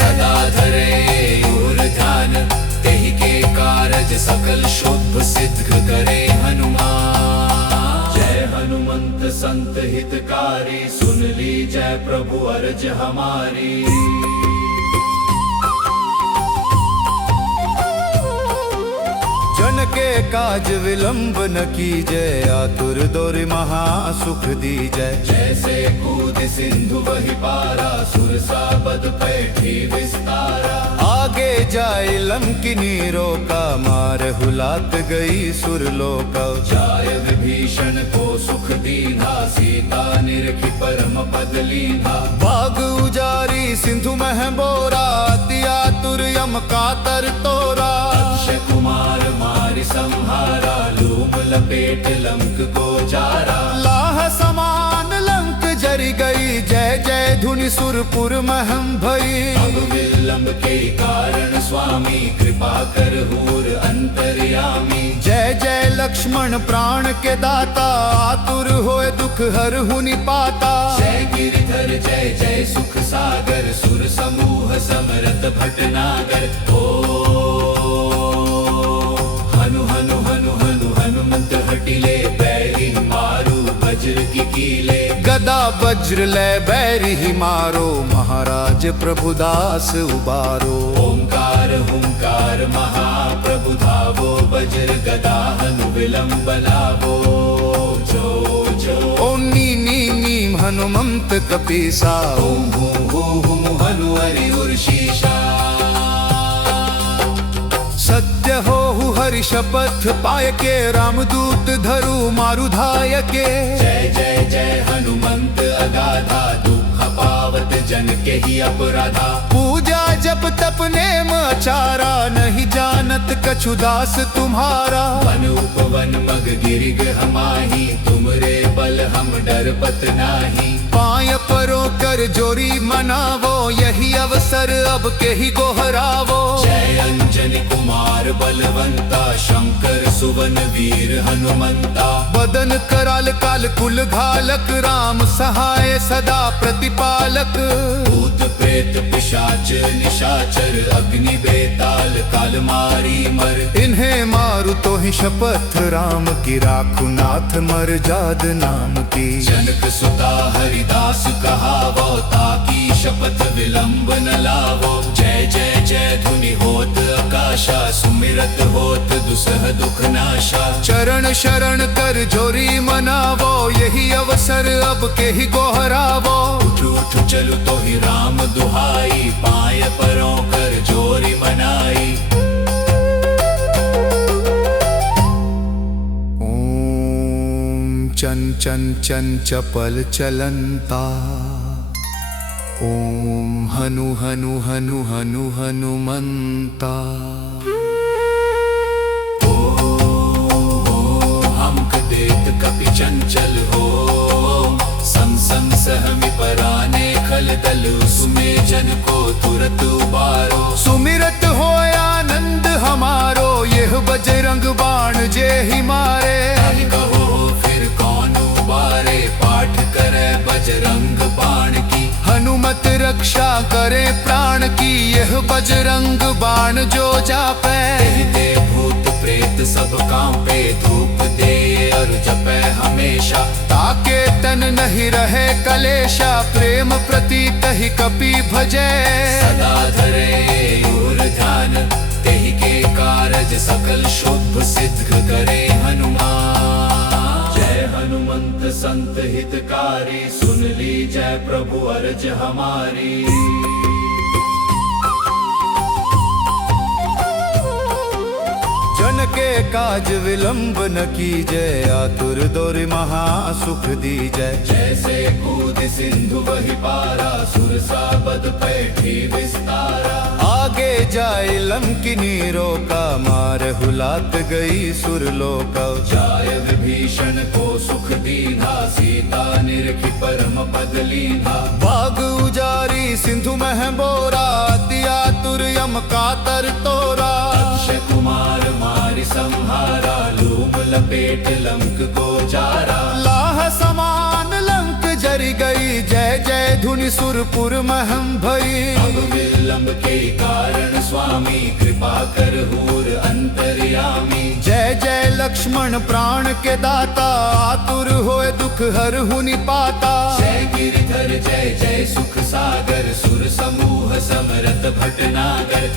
सदा धरे और ध्यान। तेहि के कारज सकल शुभ सिद्ध करे हनुमान। जय हनुमंत संत हितकारी, सुन ली जय प्रभु अर्ज हमारी। जन के काज विलंब न कीजय, आतुर दोर महा सुख दीजय। जैसे कूद सिंधु वही पारा, सुरसा बद पैठी विस्तारा। आगे जाए लंकिनी रोका, मार हुलात गई सुरलोका। जाय विभीषण को सुख दीना, सीता निरखी परम पद लीना। बाग उजारी सिंधु मह बोरा, अति आतुर यम कातर तोरा। अक्षय कुमार मारि संहारा, लूम लपेट लंक को जारा। लाह समान लंक जरी गई, जय जय धुनि सुरपुर महम भई। अब विलंब के कारण स्वामी, कृपा कर हूर अंतर्यामी। जय जय लक्ष्मण प्राण के दाता, आतुर होए दुख हर हुनि पाता। जय गिरिधर जय जय सुख सागर, सुर समूह समरत भटनागर। हनु हनु हनु हनु हनुमंत हटिले, बैरी मारू वज्र की कीले। गदा वज्र ले बैरी ही मारो, महाराज प्रभुदास उबारो। ओंकार हुंकार महाप्रभु धावो, वज्र गदा हनु विलंब लावो। जो जो ओम नी नी नीम हनुमंत कपीसा, ओम हूं हूं हूं हनु हरि उर्शीषा। सत्य हो हरि शपथ पाय के, रामदूत धरु मारु धाय के। जय जय जय हनुमंत अगाधा, दुख पावत जन के ही अपराधा। पूजा जप तप नेम आचारा, नहीं जानत कछु दास तुम्हारा। वन उपवन मग गिरिग हमाही, तुमरे बल हम डरपत नाही। पाय परो कर जोरी मनावो, यही अवसर अब के ही गोहरावो। जय अंजनी कुमार बलवंता, शंकर सुवन वीर हनुमंता। बदन कराल काल कुल घालक, राम सहाय सदा प्रतिपालक। भूत प्रेत पिशाच निशाचर, अग्नि बेताल काल मारी मर। इन्हें मारु तो ही शपथ राम की, राखु नाथ मर जाद नाम की। जनक सुता हरिदास कहावो, ताकी शपथ विलंब न लावो। जय जय जय धुनि होत आकाशा, सुमिरत होत दुसह दुख नाशा। चरण शरण कर जोरी मनावो, यही अवसर अब के ही गोहरावो। उठ उठ चलु तो ही राम दुहाई, पाय परों कर जोरी मनाई। ओम चन चन चन चपल चलंता, ओम हनु हनु हनु हनु हनुमंता। हमक देत कपि चंचल हो, सम सम सहमि पराने खल दल। सुमे जन को तुरत उबारो, सुमिरत हो आनंद हमारो। यह बजरंग बाण जे ही मारे, कहो फिर कौन उबारे। पाठ करे बजरंग बाण की, हनुमत हनुमत रक्षा करे प्राण की, यह बजरंग बाण जो जापे। दे भूत प्रेत सब कांपे, धूप दे और जपे हमेशा। ताके तन नहीं रहे कलेशा, प्रेम प्रतीत ही कपि भजे। सदा धरे और ध्यान, तेहि के कारज सकल शुभ सिद्ध करे हनुमान। जय हनुमंत संत हितकारी, सुन ली जय प्रभु अर्ज हमारी। जन के काज विलंब न कीजय, आतुर दोर महा सुख दीजय। जैसे कूद सिंधु वही पारा, सुरसा बद पैठी विस्तारा। आगे जाए लंकिनी रोका, मार हुलात गई सुरलोका। जाय विभीषण को सुख दीना, सीता निरखी परम पद लीना। बाग उजारी सिंधु मह बोरा, दिया तुर यम कातर तोरा। अक्षय कुमार मारि संहारा, लूम लपेट लंक को जारा। लाह समान लंक जरी गई, जय जय धुनि सुरपुर महम भई। अब विलंब के कारण स्वामी, कृपा कर हूर अंतर्यामी। जय जय लक्ष्मण प्राण के दाता, आतुर होए दुख हर हुनि पाता। जय गिरिधर जय जय सुख सागर, सुर समूह समरत भटनागर।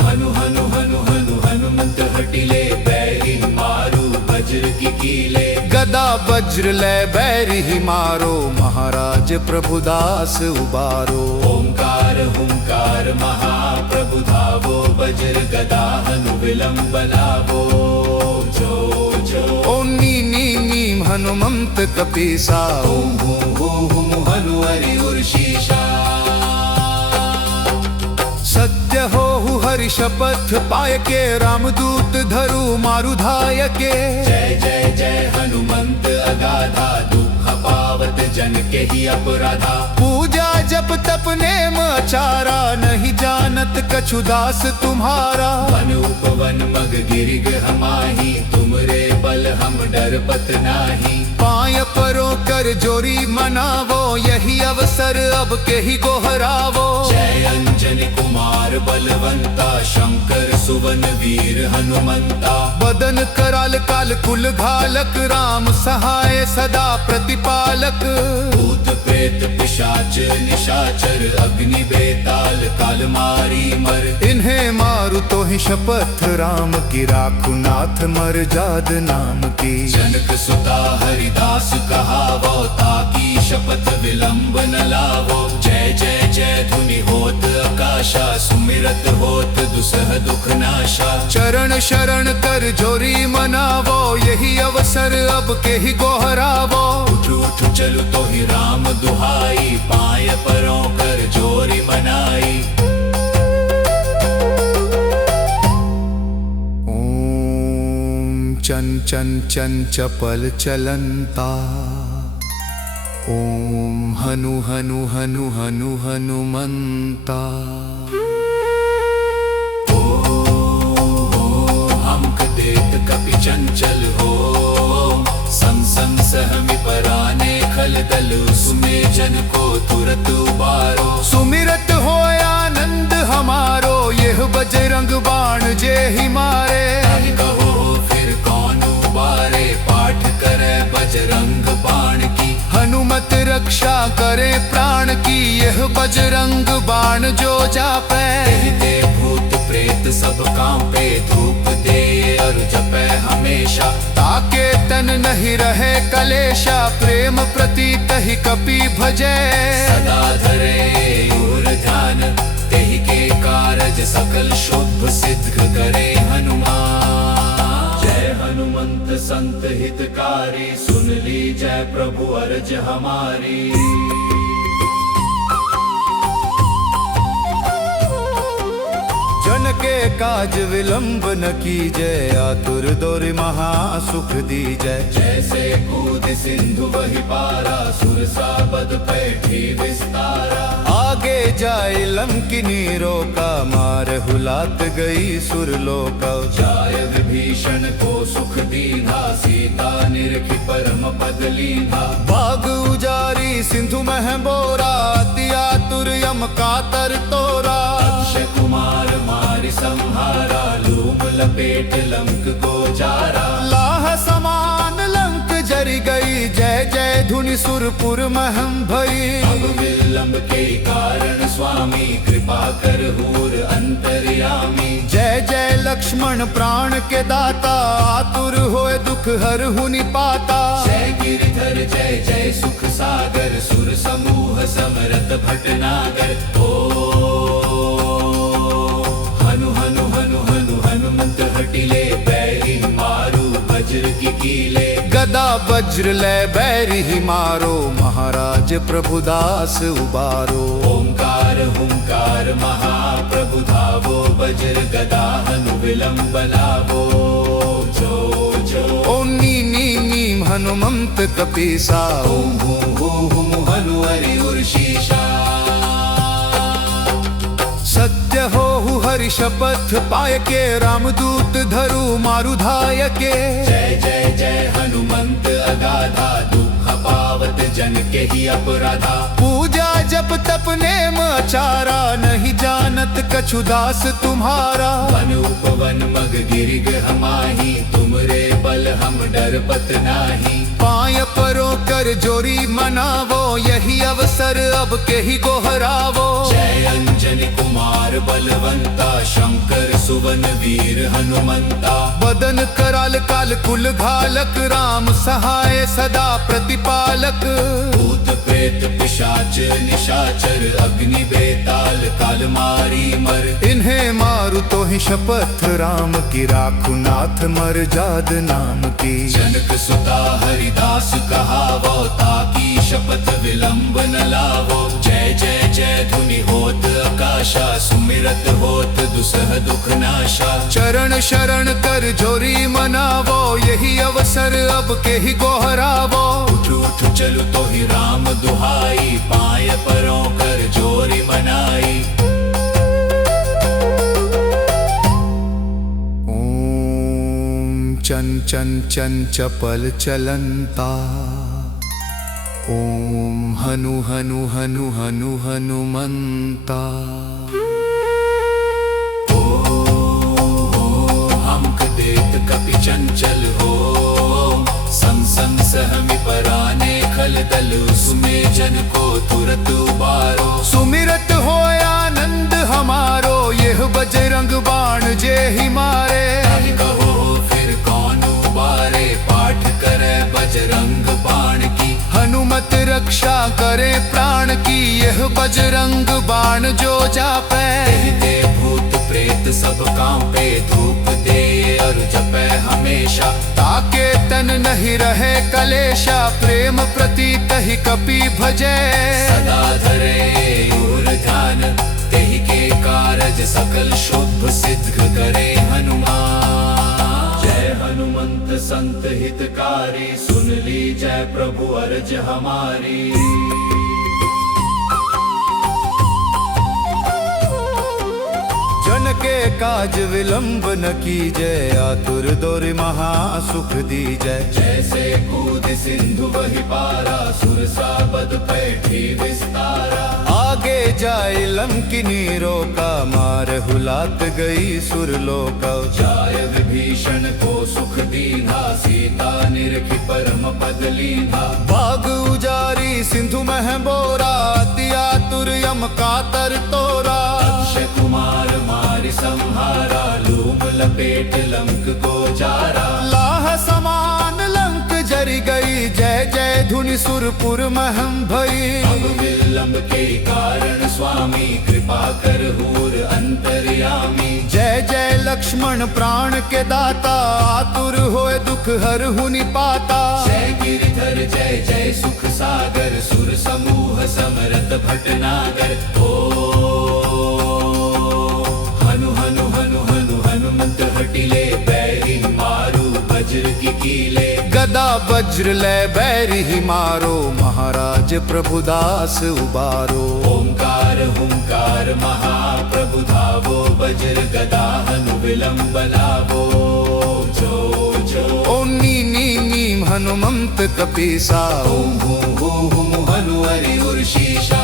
हनु हनु हनु हनु हनुमंत हटिले, बैरी मारू वज्र की कीले। गदा वज्र ले बैरी ही मारो, महाराज प्रभुदास उबारो। ओंकार हुंकार महाप्रभु धावो, वज्र गदा हनु विलंब लावो। जो जो ओम नी नी नीम हनुमंत कपीसा। ओम हूं हूं हनु हरि उर्शीषा। सत्य हो हरि शपथ पाय के, रामदूत धरु मारु धाय के। जय जय जय हनुमंत अगाधा, दुख पावत जन के ही अपराधा। पूजा जप तप नेम आचारा, नहीं जानत कछु दास तुम्हारा। वन उपवन मग गिरिग हमाही, तुमरे बल हम डरपत नाही। पाय परो कर जोरी मनावो, यही अवसर अब के ही गोहरावो। जय अंजनी कुमार बलवंता, शंकर सुवन वीर हनुमंता। बदन कराल काल कुल घालक, राम सहाय सदा प्रतिपालक। भूत प्रेत पिशाच निशाचर, अग्नि बेताल काल मारी मर। इन्हें मारु तो ही शपथ, राम की राखु नाथ मर जाद नाम की। जनक सुता हरिदास कहावो, ताकी शपथ विलंब न लावो। जय जय जय धुनि होत आकाशा, सुमिरत होत दुसह दुख नाशा। चरण शरण कर जोरी मनावो, यही अवसर अब के ही गोहरावो। उठ उठ चलु तो ही राम दुहाई, पाय परों कर जोरी मनाई। ओम चन चन चन चपल चलंता। ओम हनु हनु हनु हनु हनुमंता। हमक देत कपि चंचल हो, सम सम सहमि पराने खल दल। सुमे जन को तुरत उबारो। सुमिरत हो आनंद हमारो, यह बजरंग बाण जे ही मारे। ताहि कहो फिर कौन उबारे, पाठ करे बजरंग बाण की। हनुमत रक्षा करे प्राण की, यह बजरंग बाण जो जापे। दे भूत प्रेत सब कांपे, धूप दे और जपे हमेशा। ताके तन नहीं रहे कलेशा, प्रेम प्रतीत ही कपि भजे। सदा धरे और ध्यान, तेहि के कारज सकल शुभ सिद्ध करे हनुमान। जय हनुमंत संत हितकारी, सुन ली जय प्रभु अर्ज हमारी। जन के काज विलंब न कीजय, आतुर दोरि महा सुख दीजय। जैसे कूद सिंधु वही पारा, सुरसा बद पैठी विस्तारा। आगे जाय लंकिनी रोका, मार हुलात गई सुरलोका। जाय विभीषण को सुख दीन्हा, सीता निरखि परम पद लीन्हा। बाग उजारी सिंधु मह बोरा, अति आतुर यम कातर तोरा। अक्षय कुमार मारि संहारा, लूम लपेट लंक को जारा। लाह समान लंक जरि गई, जय जय धुनि सुरपुर महम भई। अब विलंब के कारण स्वामी, कृपा कर हूर अंतर्यामी। जय जय लक्ष्मण प्राण के दाता, आतुर होए दुख हर हुनि पाता। जय गिरिधर जय जय सुख सागर, सुर समूह समरत भटनागर। ओ हनु हनु हनु हनु हनुमंत हटिले, बैरी मारू वज्र की कीले। गदा वज्र ले बैरी मारो, महाराज प्रभुदास उबारो। ओंकार हुंकार महाप्रभु धावो, वज्र गदा हनु विलंब लावो। जो जो ओम नी नी नीम हनुमंत कपीसा। ओम हूं हूं हनु हरि उर्शीषा। सत्य हो हरि शपथ पाय के, रामदूत धरु मारु धाय के। जय जय जय हनुमंत अगाधा, दुख पावत जन के ही अपराधा। पूजा जप तप नेम आचारा, नहीं जानत कछु दास तुम्हारा। वन उपवन मग गिरिग हमाही, तुमरे बल हम डरपत नाही। पाय परो कर जोरी मनावो, यही अवसर अब के ही गोहरावो। जय अंजनी कुमार बलवंता, शंकर सुवन वीर हनुमंता। बदन कराल काल कुल घालक, राम सहाय सदा प्रतिपालक। भूत प्रेत पिशाच निशाचर, अग्नि बेताल काल मारी मर। इन्हें मारु तो ही शपथ, राम की राखु नाथ मर जाद नाम की। जनक सुता हरिदास कहावो, ताकी शपथ विलंब न लावो। जय जय जय धुनि होत आकाशा, सुमिरत होत दुसह दुख नाशा। चरण शरण कर जोरी मनावो, यही अवसर अब के ही गोहरावो। उठ उठ चलु तो ही राम दुहाई, पाय परों कर जोरी मनाई। ओम चन चन चन चपल चलंता। ओम हनु हनु हनु हनु हनुमंता। हमक देत कपि चंचल हो, संग संग सहमि पराने खल दल। सुमे जन को तुरत उबारो। सुमिरत हो आनंद हमारो, यह बजरंग बाण जे ही मारे। ताहि कहो फिर कौन उबारे, पाठ करे बजरंग बाण की। हनुमत रक्षा करे प्राण की, यह बजरंग बाण जो जापै। ते भूत प्रेत सब कांपे, धूप दे और जपे हमेशा। ताके तन नहीं रहे कलेशा, प्रेम प्रतीत ही कपि भजे। सदा धरे और ध्यान, तेहि के कारज सकल शुभ सिद्ध करे हनुमान। जय हनुमंत संत हितकारी, सुन ली जय प्रभु अर्ज हमारी। जन के काज विलंब न कीजय, आतुर दोरि महा सुख दीजय। जैसे कूद सिंधु वही पारा, सुरसा बद पैठी विस्तारा। आगे जाय लंकिनी रोका, मार हुलात गई सुरलोका। जाय विभीषण को सुख दीन्हा, सीता निरखि परम पद लीन्हा। बाग उजारी सिंधु मह बोरा, अति आतुर यम कातर तोरा। अक्षय कुमार मारि संहारा, लूम लपेट लंक को जारा। लाह समान लंक जरि गई, जय जय धुनि सुरपुर महम भई। अब विलंब के कारण स्वामी, कृपा कर हूर अंतर्यामी। जय जय लक्ष्मण प्राण के दाता, आतुर होए दुख हर हुनि पाता। जय गिरिधर जय जय सुख सागर, सुर समूह समरत भटनागर। ओ हनु हनु हनु हटिले बैरी मारू वज्र की कीले गदा वज्र ले बैरी मारो महाराज प्रभुदास उबारो ओंकार हुंकार महाप्रभु धावो वज्र गदा हनु विलंब लावो जो जो ओम नी नी नीम हनुमंत कपीसा ओम हूं हनु हरि उर्शीषा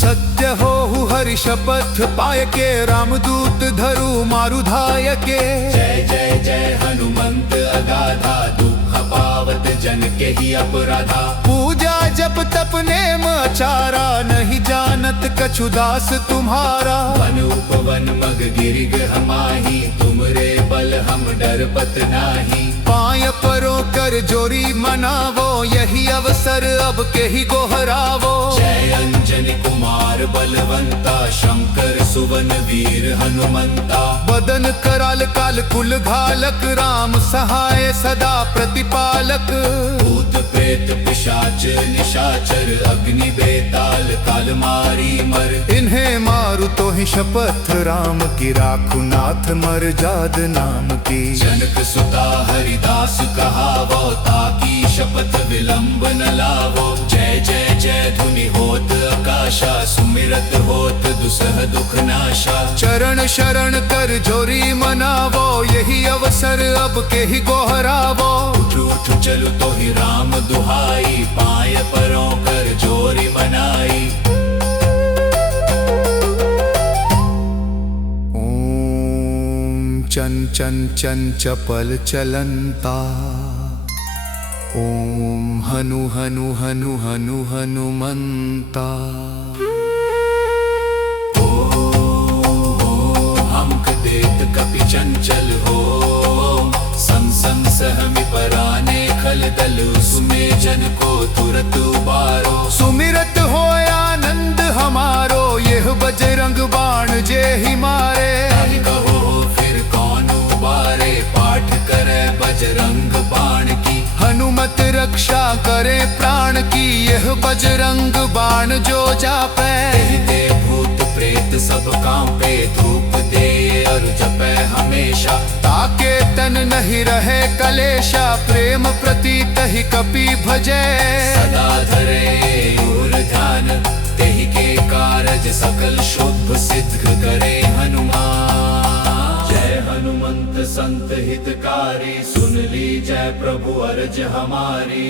सत्य हो हरि शपथ पाय के रामदूत धरु मारु धाय के जय जय जय हनुमंत अगाधा दुख पावत जन के ही अपराधा पूजा जप तप नेम आचारा नहीं जानत कछु दास तुम्हारा वन उपवन मग गिरिग हमाही तुमरे बल हम डरपत नाही पाय परो कर जोरी मनावो यही अवसर अब के ही गोहरावो जय अंजनी कुमार बलवंता शंकर सुवन वीर हनुमंता बदन कराल काल कुल घालक राम सहाय सदा प्रतिपालक भूत प्रेत पिशाच निशाचर अग्नि बेताल काल मारी मर इन्हें मारु तो ही शपथ राम की राखु नाथ मर जाद नाम की जनक सुता हरिदास कहावो ताकी शपथ विलंब न लावो जय जय जय धुनि होत आकाशा सुमिरत होत दुसह दुख नाशा चरण शरण कर जोरी मनावो यही अवसर अब के ही गोहरावो उठ उठ चलु तो ही राम दुहाई पाय परों कर जोरी मनाई ओम चन चन चन चपल चलंता ओम हनु हनु हनु हनु हनुमंता हमक देत कपि चंचल हो संसन सहमि पराने खल दल सुमे जन को तुरत उबारो सुमिरत हो आनंद हमारो यह बजरंग बाण जे ही मारे हरि कहो फिर कौन उबारे पाठ करे बजरंग बाण की हनुमत रक्षा करे प्राण की यह बजरंग बाण जो जापे दे भूत प्रेत सब कांपे धूप दे और जपे हमेशा ताके तन नहीं रहे कलेशा प्रेम प्रतीत ही कपि भजे सदा धरे और ध्यान तेहि के कारज सकल शुभ सिद्ध करे हनुमान जय हनुमंत संत हितकारी सुन ली जय प्रभु अर्ज हमारी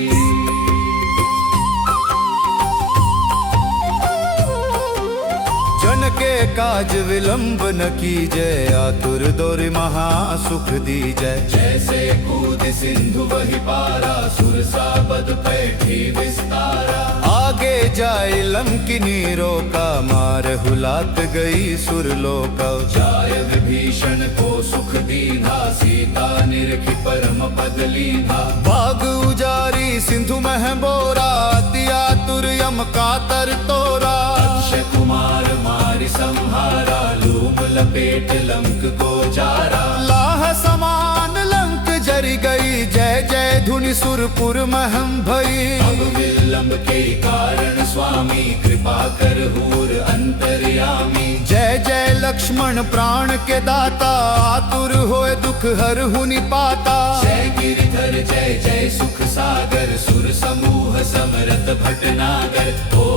जन के काज विलंब न कीजय आतुर दौर महा सुख दीजय जैसे कूद सिंधु वही पारा सुरसा बद पैठी विस्तारा आगे जाए लंकिनी रोका मार हुलात गई सुरलोका जाय विभीषण को सुख दीना सीता निरखि परम पद लीना भाग उजारी सिंधु मह बोरा अति आतुर यम कातर तोरा अक्षय कुमार मारि संहारा लूम लपेट लंक को जारा लाह समान लंक जरी गई जय जय धुनि सुरपुर महम भई अब विलंब के कारण स्वामी कृपा कर हूर अंतर्यामी जय जय लक्ष्मण प्राण के दाता आतुर होए दुख हर हुनि पाता जय गिरिधर जय जय सुख सागर सुर समूह समरत भटनागर ओ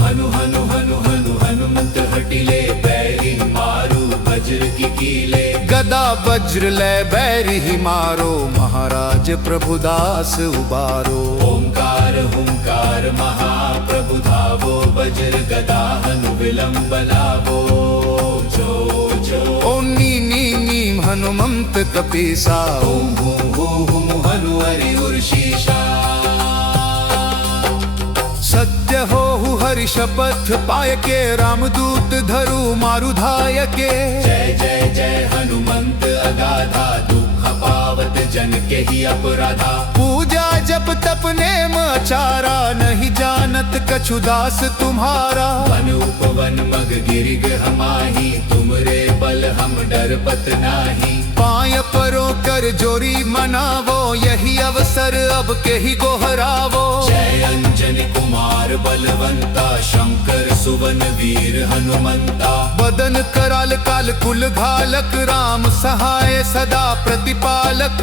हनु हनु हनु हनु हनुमंत हटिले बैरी मारू वज्र की कीले गदा वज्र ले बैरी मारो महाराज प्रभुदास उबारो ओंकार हुंकार महाप्रभु धावो वज्र गदा हनु विलंब लावो जो जो ओम नी नी नीम हनुमंत कपीसा ओम हूं हनु हरि उर्शीषा सत्य हो हरि शपथ पाय के रामदूत धरु मारु धाय के जय जय जय हनुमंत अगाधा दुख पावत जन के ही अपराधा पूजा जप तप नेम आचारा नहीं जानत कछु दास तुम्हारा वन उपवन मग गिरिग हमाही तुमरे बल हम डरपत नाही पाय परो कर जोरी मनावो यही अवसर अब के ही गोहरावो जय अंजनी कुमार कुमार बलवंता शंकर सुवन वीर हनुमंता बदन कराल काल कुल घालक राम सहाय सदा प्रतिपालक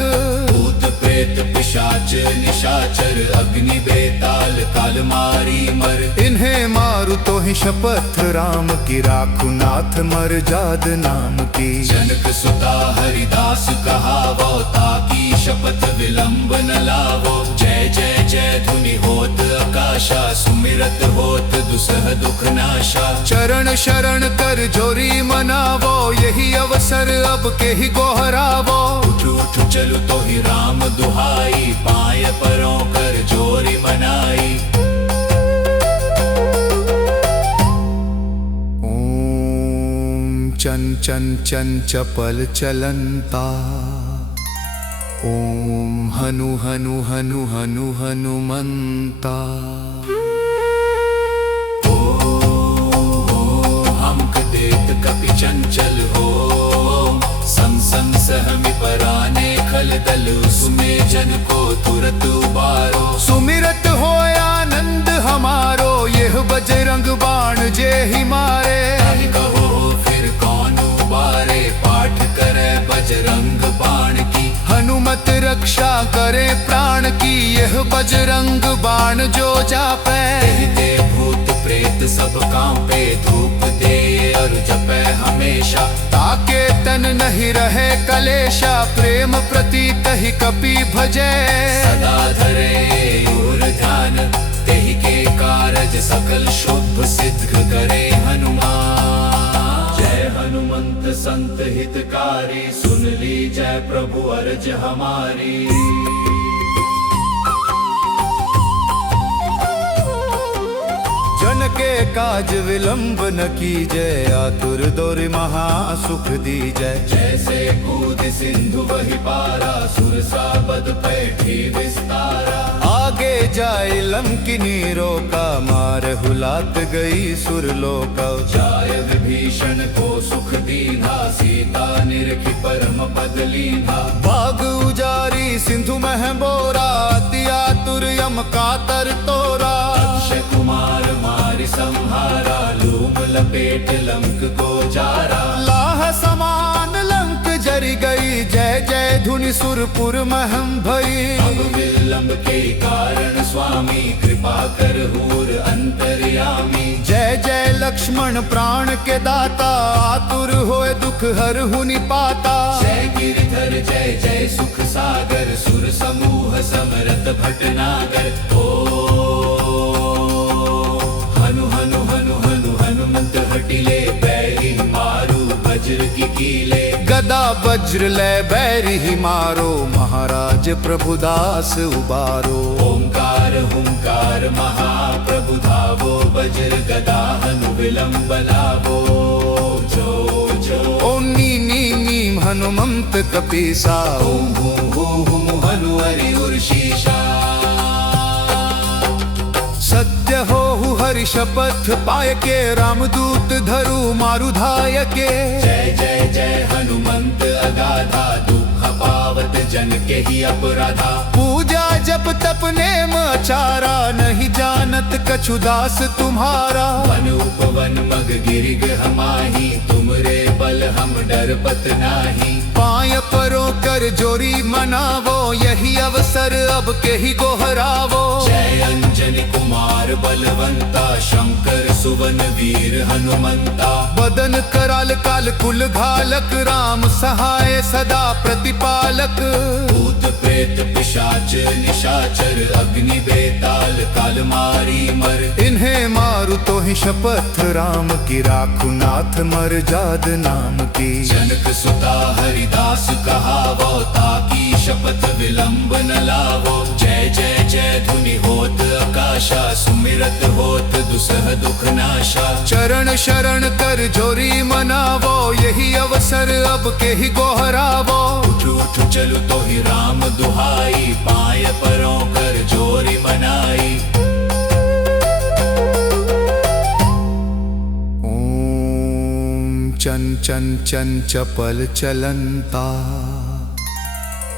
भूत प्रेत पिशाच निशाचर अग्नि बेताल काल मारी मर इन्हें मारू तो ही शपथ राम की राखू नाथ मर जाद नाम की जनक सुता हरिदास कहावो ताकी शपथ विलंब न लावो जय जय जय धुनि होत आकाशा सुमिरत होत दुसह दुख नाशा चरण शरण कर जोरी मनावो यही अवसर अब के ही गोहरावो उठ उठ चलु तो ही राम दुहाई पाय परों कर जोरी मनाई ओम चन चन चन चपल चलंता ओम हनु हनु हनु हनु हनुमंता कपि चंचल हो संसन सहमि पराने खल दल सुमे जन को तुरत उबारो सुमिरत हो आनंद हमारो यह बजरंग बाण जे ही मारे कहो फिर कौन उबारे पाठ करे बजरंग बाण की हनुमत रक्षा करे प्राण की यह बजरंग बाण जो जापे ते भूत प्रेत सब कांपे धूप दे और जपे हमेशा ताके तन नहीं रहे कलेशा प्रेम प्रतीत ही कपि भजे सदा धरे और ध्यान तेहि के कारज सकल शुभ सिद्ध करे हनुमान जय हनुमंत संत हितकारी सुन ली जय प्रभु अर्ज हमारी जन के काज विलंब न कीजय आतुर दौर महा सुख दीजय जैसे कूद सिंधु वही पारा सुरसा बद पैठी विस्तारा आगे जाए लंकिनी रोका मार हुलात गई सुरलोका जाय विभीषण को सुख दीना सीता निरखी परम पद लीना बाग उजारी सिंधु मह बोरा अति आतुर यम कातर तोरा अक्षय कुमार मारि संहारा लूम लपेट लंक को जारा लाह समान लंक जरी गई जय जय धुनि सुरपुर महम भई अब विलंब के कारण स्वामी कृपा कर हूर अंतर्यामी जय जय लक्ष्मण प्राण के दाता आतुर होए दुख हर हुनि पाता जय गिरधर जय जय सुख सागर सुर समूह समरत भटनागर ओ हनु हनु हनु हनु हनुमंत हटिले बैरी मारू वज्र की कीले गदा वज्र ले बैरी ही मारो महाराज प्रभुदास उबारो ओंकार हुंकार महाप्रभु धावो वज्र गदा हनु विलंब लावो जो जो ओम नी नी नीम हनुमंत कपीसा ओम हूं हूं हूं हनु हरि उर्शीषा सत्य हो हरि शपथ पाय के रामदूत धरु मारु धाय के जय जय जय हनुमंत अगाधा दुख पावत जन के ही अपराधा पूजा जप तप नेम आचारा नहीं जानत कछु दास तुम्हारा वन उपवन मग गिरिग हमाही तुमरे बल हम डरपत नाही पाय परो कर जोरी मनावो यही अवसर अब के ही गोहरावो जय अंजनी कुमार बलवंता शंकर सुवन वीर हनुमंता बदन कराल काल कुल घालक राम सहाय सदा प्रतिपालक भूत प्रेत पिशाच निशाचर अग्नि बेताल काल मारी मर इन्हें मारू तो ही शपथ राम की राखू नाथ मर जाद नाम की जनक सुता हरिदास कहावो ताकी शपथ विलंब न लावो जय जय जय धुनि होत आकाशा सुमिरत होत दुसह दुख नाशा चरण शरण कर जोरी मनावो यही अवसर अब के ही गोहरावो उठ उठ चलु तो ही राम दुहाई पाय परों कर जोरी मनाई ओम चन चन चन चपल चलंता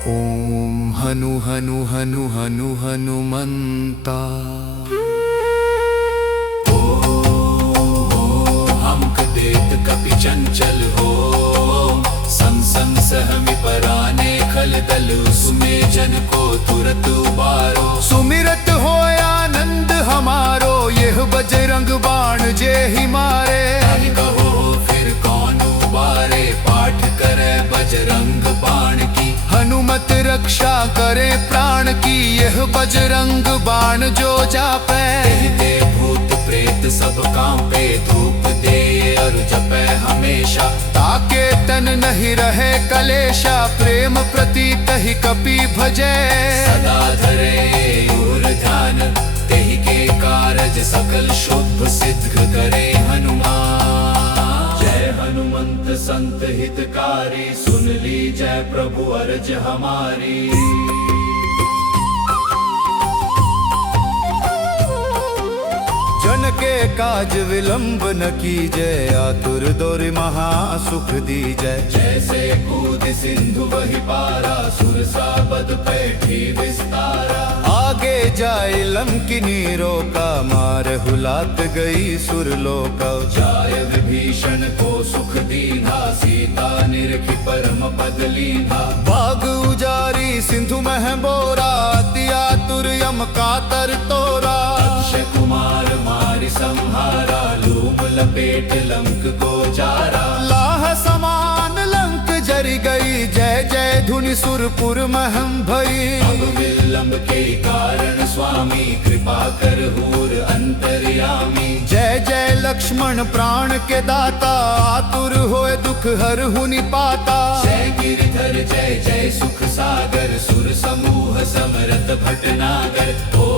ओम हनु हनु हनु हनु हनुमंता देत कपि चंचल हो सं सहमि पराने खल दल सुमे जन को तुरत उबारो सुमिरत हो आनंद हमारो यह बजरंग बाण जे ही मारे ताहि कहो फिर कौन उबारे पाठ करे बजरंग बाण की हनुमत रक्षा करे प्राण की यह बजरंग बाण जो जापे ते भूत प्रेत सब कांपे धूप दे और जपे हमेशा ताके तन नहीं रहे कलेशा प्रेम प्रतीत ही कपि भजे सदा धरे और ध्यान तेहि के कारज सकल शुभ सिद्ध करे हनुमान जय हनुमंत संत हितकारी सुन ली जय प्रभु अर्ज हमारी जन के काज विलंब न कीजय आतुर दोरि महा सुख दीजय जैसे कूद सिंधु वही पारा सुरसा बद पैठी विस्तारा आगे जाय लंकिनी रोका मार हुलात गई सुरलोका जाय विभीषण को सुख दीना सीता निरखि परम पद लीना बाग उजारी सिंधु मह बोरा अति आतुर यम कातर तोरा अक्षय कुमार मारि संहारा लूम लपेट लंक को जारा लाह समान लंक जरी गई जय जय धुनि सुरपुर महम भई अब विलंब के कारण स्वामी कृपा कर हूर अंतर्यामी जय जय लक्ष्मण प्राण के दाता आतुर होए दुख हर हुनि पाता जय गिरधर जय जय सुख सागर सुर समूह समरत भटनागर ओ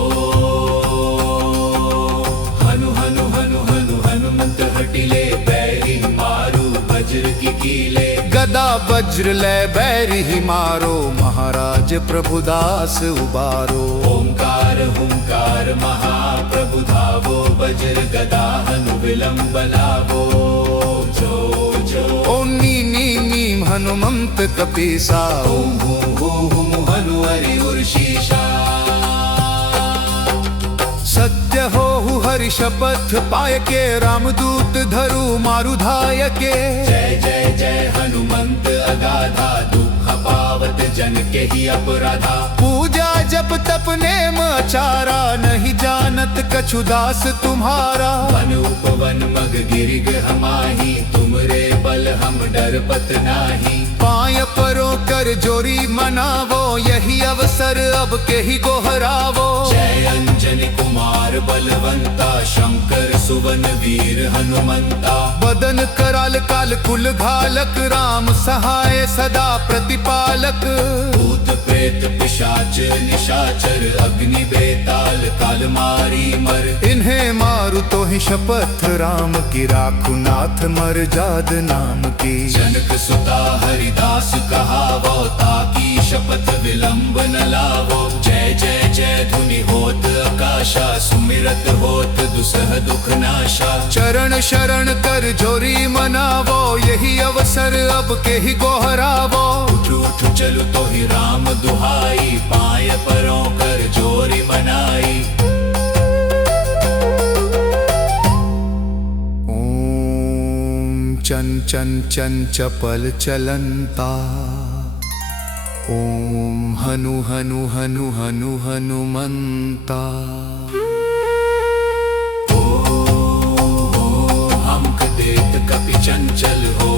हनु हनु हनु हनु हनुमंत हटिले बैरी मारू वज्र की कीले गदा वज्र ले बैरी ही मारो महाराज प्रभुदास उबारो ओंकार हुंकार महाप्रभु धावो वज्र गदा हनु विलंब लावो जो जो ओम नी नी नीम हनुमंत कपीसा ओम हूं हूं हनु हरि उर्शीषा सत्य हो हरि शपथ पाय के रामदूत धरु मारु धाय के जय जय जय हनुमंत अगाधा दुख पावत जन के ही अपराधा पूजा जप तप नेम आचारा नहीं जानत कछु दास तुम्हारा वन उपवन मग गिरिग हमाही तुमरे बल हम डरपत नाही पाय परो कर जोरी मनावो यही अवसर अब के ही गोहरावो जय अंजनी कुमार बलवंता शंकर सुवन वीर हनुमंता बदन कराल काल कुल घालक राम सहाय सदा प्रतिपालक भूत प्रेत पिशाच निशाचर अग्नि बेताल काल मारी मर इन्हें मारु तो ही शपथ राम की राखु नाथ मर जाद नाम की जनक सुता हरिदास कहावो ताकी शपथ विलंब न लावो जय जय जय धुनि होत आकाशा सुमिरत होत दुसह दुख नाशा चरण शरण कर जोरी मनावो यही अवसर अब के ही गोहरावो उठ उठ चलु तो ही राम दुहाई पाय परों कर जोरी मनाई ओम चन चन चन चपल चलंता ओम हनु हनु हनु हनु हनुमंता हमक देत कपि चंचल हो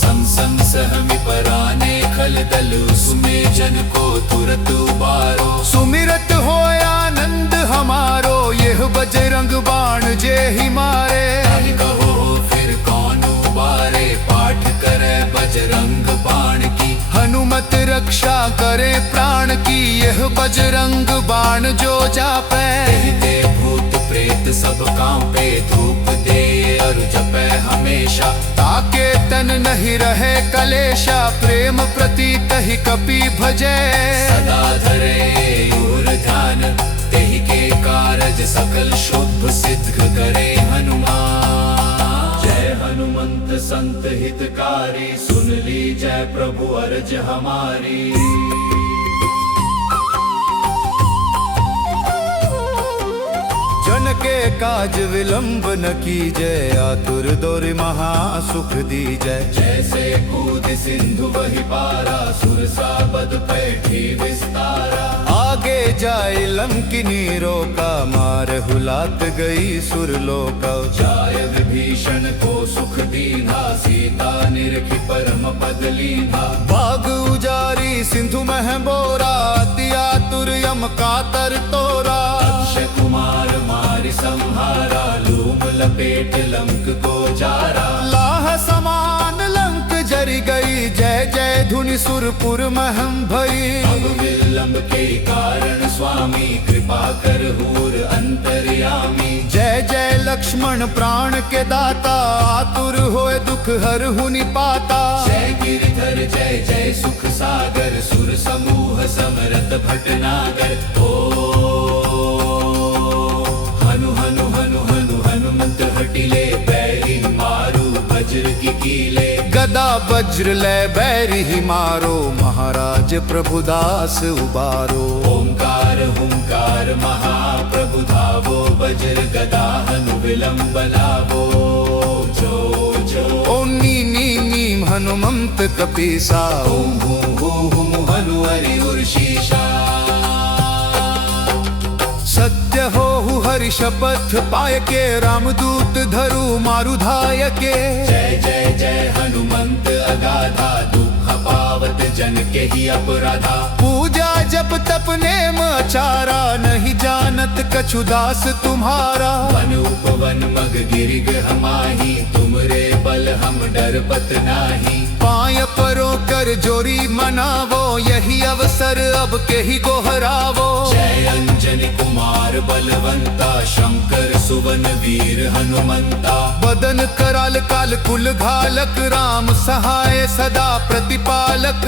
सं सहमि पराने खल दल सुमे जन को तुरत उबारो सुमिरत हो आनंद हमारो यह बजरंग बाण जे ही मारे ताहि कहो फिर कौन उबारे पाठ करे बजरंग बाण की हनुमत रक्षा करे प्राण की यह बजरंग बाण जो जापे ते भूत प्रेत सब कांपे धूप दे और जपे हमेशा ताके तन नहीं रहे कलेशा प्रेम प्रतीत ही कपि भजे सदा धरे और ध्यान तेहि के कारज सकल शुभ सिद्ध करे हनुमान जय हनुमंत संत हितकारी सुन ली जय प्रभु अर्ज हमारी जन के काज विलंब न कीजय, आतुर दोरि महा सुख दीजय। जैसे कूद सिंधु वही पारा, सुरसा बद पैठी विस्तारा। आगे जाय लंकिनी रोका, मार हुलात गई सुरलोका। जाय विभीषण को सुख दीना, सीता निरखी परम पद लीना। बाग उजारी सिंधु मह बोरा, अति आतुर यम कातर तोरा। अक्षय कुमार मारि संहारा, लूम लपेट लंक को जारा। लाह समान लंक जरी गई, जय जय धुनि सुरपुर महम भई। अब विलंब के कारण स्वामी, कृपा कर हूर अंतर्यामी। जय जय लक्ष्मण प्राण के दाता, आतुर होए दुख हरहु निपाता। जय गिरधर जय जय सुख सागर, सुर समूह समरथ भटनागर। हनु हनु हनु हनु हनुमंत हटिले, बैरी मारू वज्र की कीले। गदा वज्र ले बैरी ही मारो, महाराज प्रभुदास उबारो। ओंकार हुंकार महाप्रभु धावो, वज्र गदा हनु विलंब लावो। जो जो ओम नी नी नीम हनुमंत कपीसा। ओम हूं हूं हूं हनु हरि उर्शीषा। सत्य हो हरि शपथ पाय के, रामदूत धरु मारु धाय के। जय जय जय हनुमंत अगाधा, दुख पावत जन के ही अपराधा। पूजा जप तप नेम आचारा, नहीं जानत कछु दास तुम्हारा। वन उपवन मग गिरि गृह माही, तुमरे बल हम डरपत नाही। पाय परो कर जोरी मनावो, यही अवसर अब के ही गोहरावो। जय अंजनी कुमार बलवंता, शंकर सुवन वीर हनुमंता। बदन कराल काल कुल घालक, राम सहाय सदा प्रतिपालक।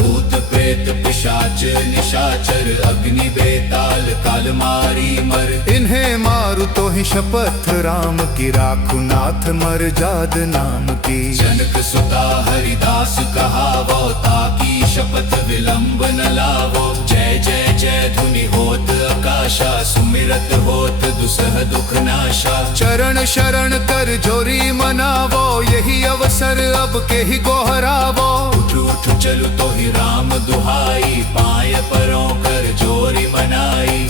भूत प्रेत पिशाच निशाचर, अग्नि बेताल काल मारी मर। इन्हें मारु तो ही शपथ राम की, राखु नाथ मर जाद नाम की। जनक सुता हरिदास कहावो, ताकी शपथ विलंब न लावो। जय जय जय धुनि होत आकाशा, सुमिरत होत दुसह दुख नाशा। चरण शरण कर जोरी मनावो, यही अवसर अब के ही गोहरावो। उठ उठ चलु तो ही राम दुहाई, पाय परों कर जोरी मनाई।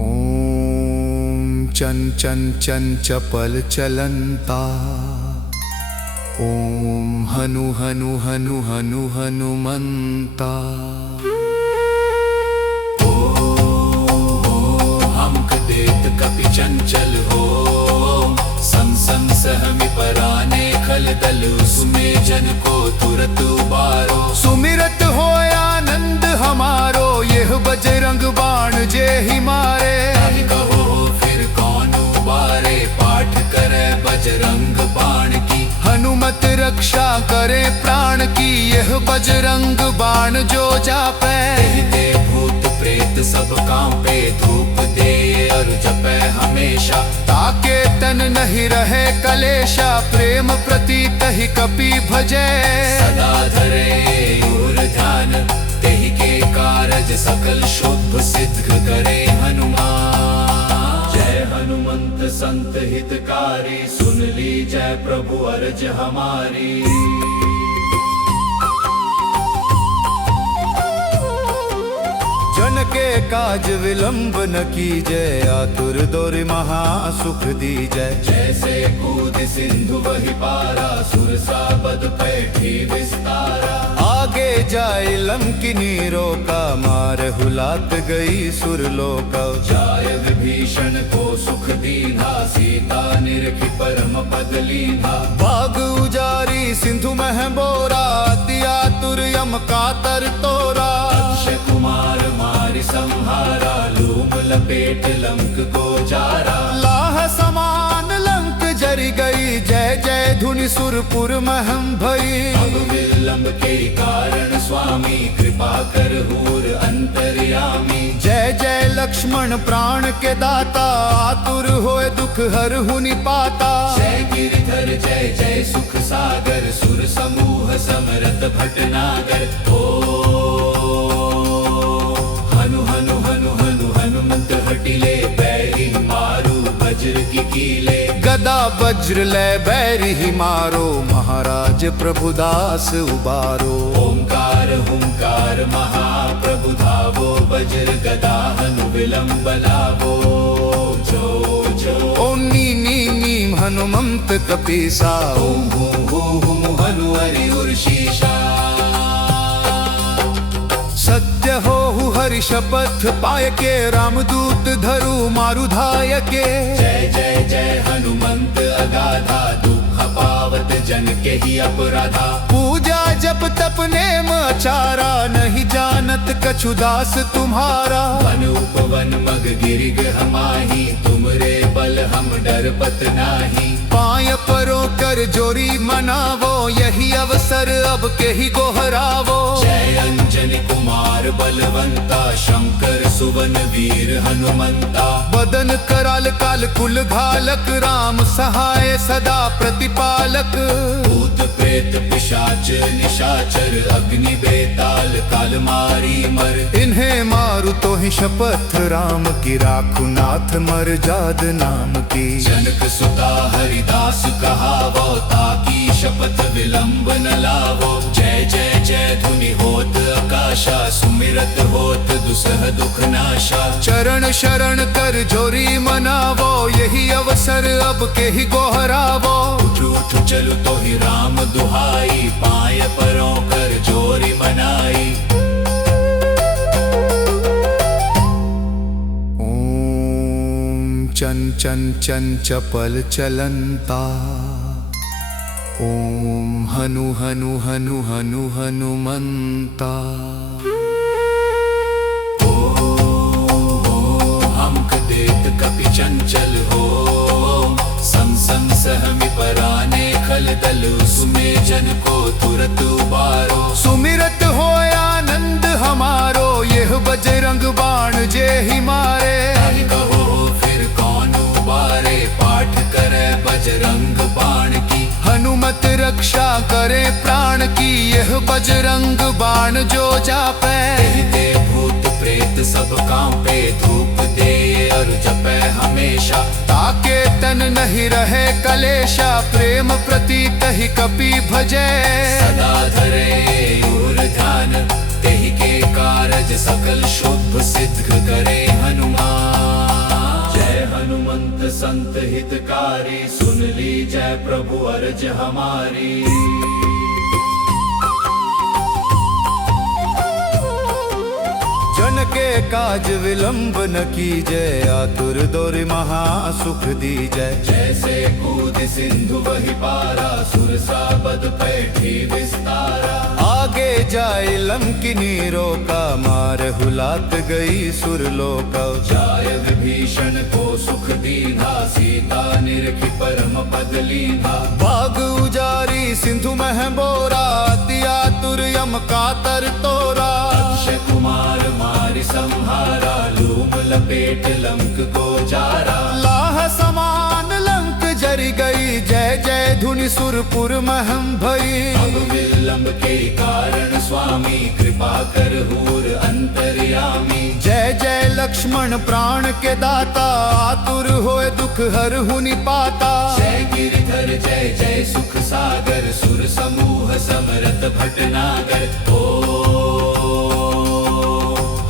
ओम चन चन चन चपल चलंता। ओम हनु हनु हनु हनु हनुमंता। हमक देत कपि चंचल हो, सम सम सहमि पराने खल दल। सुमे जन को तुरत उबारो। सुमिरत हो आनंद हमारो, यह बजरंग बाण जे ही मारे। ताहि कहो फिर कौन उबारे, पाठ करे बजरंग बाण की। हनुमत रक्षा करे प्राण की, यह बजरंग बाण जो जापे। ते भूत प्रेत सब कांपे, धूप दे और जपे हमेशा। ताके तन नहीं रहे कलेशा, प्रेम प्रतीत ही कपि भजे। सदा धरे और ध्यान, तेहि के कारज सकल शुभ सिद्ध करे हनुमान। जय हनुमंत संत हितकारी, सुन ली जय प्रभु अर्ज हमारी। जन के काज विलंब न कीजय, आतुर दोरि महा सुख दीजय। जैसे कूद सिंधु वही पारा, सुरसा बद पैठी विस्तारा। आगे जाय लंकिनी रोका, मार हुलात गई सुरलोका। जाय विभीषण को सुख दीना, सीता निरखी परम पद लीना। बाग उजारी सिंधु मह बोरा, अति आतुर यम कातर तोरा। अक्षय कुमार मारि संहारा, लूम लपेट लंक को जारा। लाह समान लंक जरी गई, जय जय धुनि सुरपुर महम भई। अब विलंब के कारण स्वामी, कृपा कर हूर अंतर्यामी। जय जय लक्ष्मण प्राण के दाता, आतुर होए दुख हरहु निपाता। जय गिरधर जय जय सुख सागर, सुर समूह समरथ भटनागर। ओ हनु हनु हनु हटिले बैरी मारू वज्र की कीले गदा वज्र ले बैरी ही मारो महाराज प्रभुदास उबारो ओंकार हुंकार महाप्रभु धावो वज्र गदा हनु विलंब लावो जो जो ओम नी नी नीम हनुमंत कपीसा ओम हूं हनु हरि उर्शीषा सत्य हो हरि शपथ पाय के रामदूत धरु मारु धाय के जय जय जय हनुमंत अगाधा दुख पावत जन के ही अपराधा पूजा जप तप नेम आचारा नहीं जानत कछु दास तुम्हारा वन उपवन मग गिरिग हमाही तुमरे बल हम डरपत नाही पाय परो कर जोरी मनावो यही अवसर अब के ही गोहरावो जय अंजनी कुमार बलवंता शंकर सुवन वीर हनुमंता बदन कराल काल कुल घालक राम सहाय सदा प्रतिपालक भूत प्रेत पिशाच निशाचर अग्नि बेताल काल मारी मर इन्हें मारु तो ही शपथ राम की राखु नाथ मर जाद नाम की जनक सुता हरिदास कहावो ताकी शपथ विलंब न लावो जय जय जय धुनि होत आकाशा सुमिरत होत दुसह दुख नाशा चरण शरण कर जोरी मनावो यही अवसर अब के ही गोहरावो उठ उठ चलु तो ही राम दुहाई पाय परों कर जोरी मनाई ओम चन चन चन चपल चलंता ओम हनु हनु हनु हनु हनुमंता हमक देत कपि चंचल हो सम सम सहमि पराने खल दल सुमे जन को तुरत उबारो सुमिरत हो आनंद हमारो यह बजरंग बाण जे ही मारे ताहि कहो फिर कौन उबारे पाठ करे बजरंग बाण की हनुमत रक्षा करे प्राण की यह बजरंग बाण जो जापे कहते भूत प्रेत सब कांपे धूप दे और जपे हमेशा ताके तन नहीं रहे कलेशा प्रेम प्रतीत ही कपि भजे सदा धरे और ध्यान तेहि के कारज सकल शुभ सिद्ध करे हनुमान जय हनुमंत संत हितकारी सुन ली जय प्रभु अर्ज हमारी जन के काज विलंब न कीजय आतुर दोरि महा सुख दीजय जैसे कूद सिंधु वही पारा सुरसा बद पैठी विस्तारा आगे जाए लंकिनी रोका मार हुलात गई सुरलोका जाय विभीषण को सुख दीना सीता निरखि परम पद लीना भाग उजारी सिंधु मह बोरा अति आतुर यम कातर तोरा अक्षय कुमार मारि संहारा लूम लपेट लंक को जारा लाह समान लंक जरी गई जय जय धुनि सुरपुर महम भई अब विलंब के कारण स्वामी कृपा कर हूर अंतर्यामी जय जय लक्ष्मण प्राण के दाता आतुर होए दुख हर हुनि पाता जय गिरधर जय जय सुख सागर सुर समूह समरत भटनागर ओ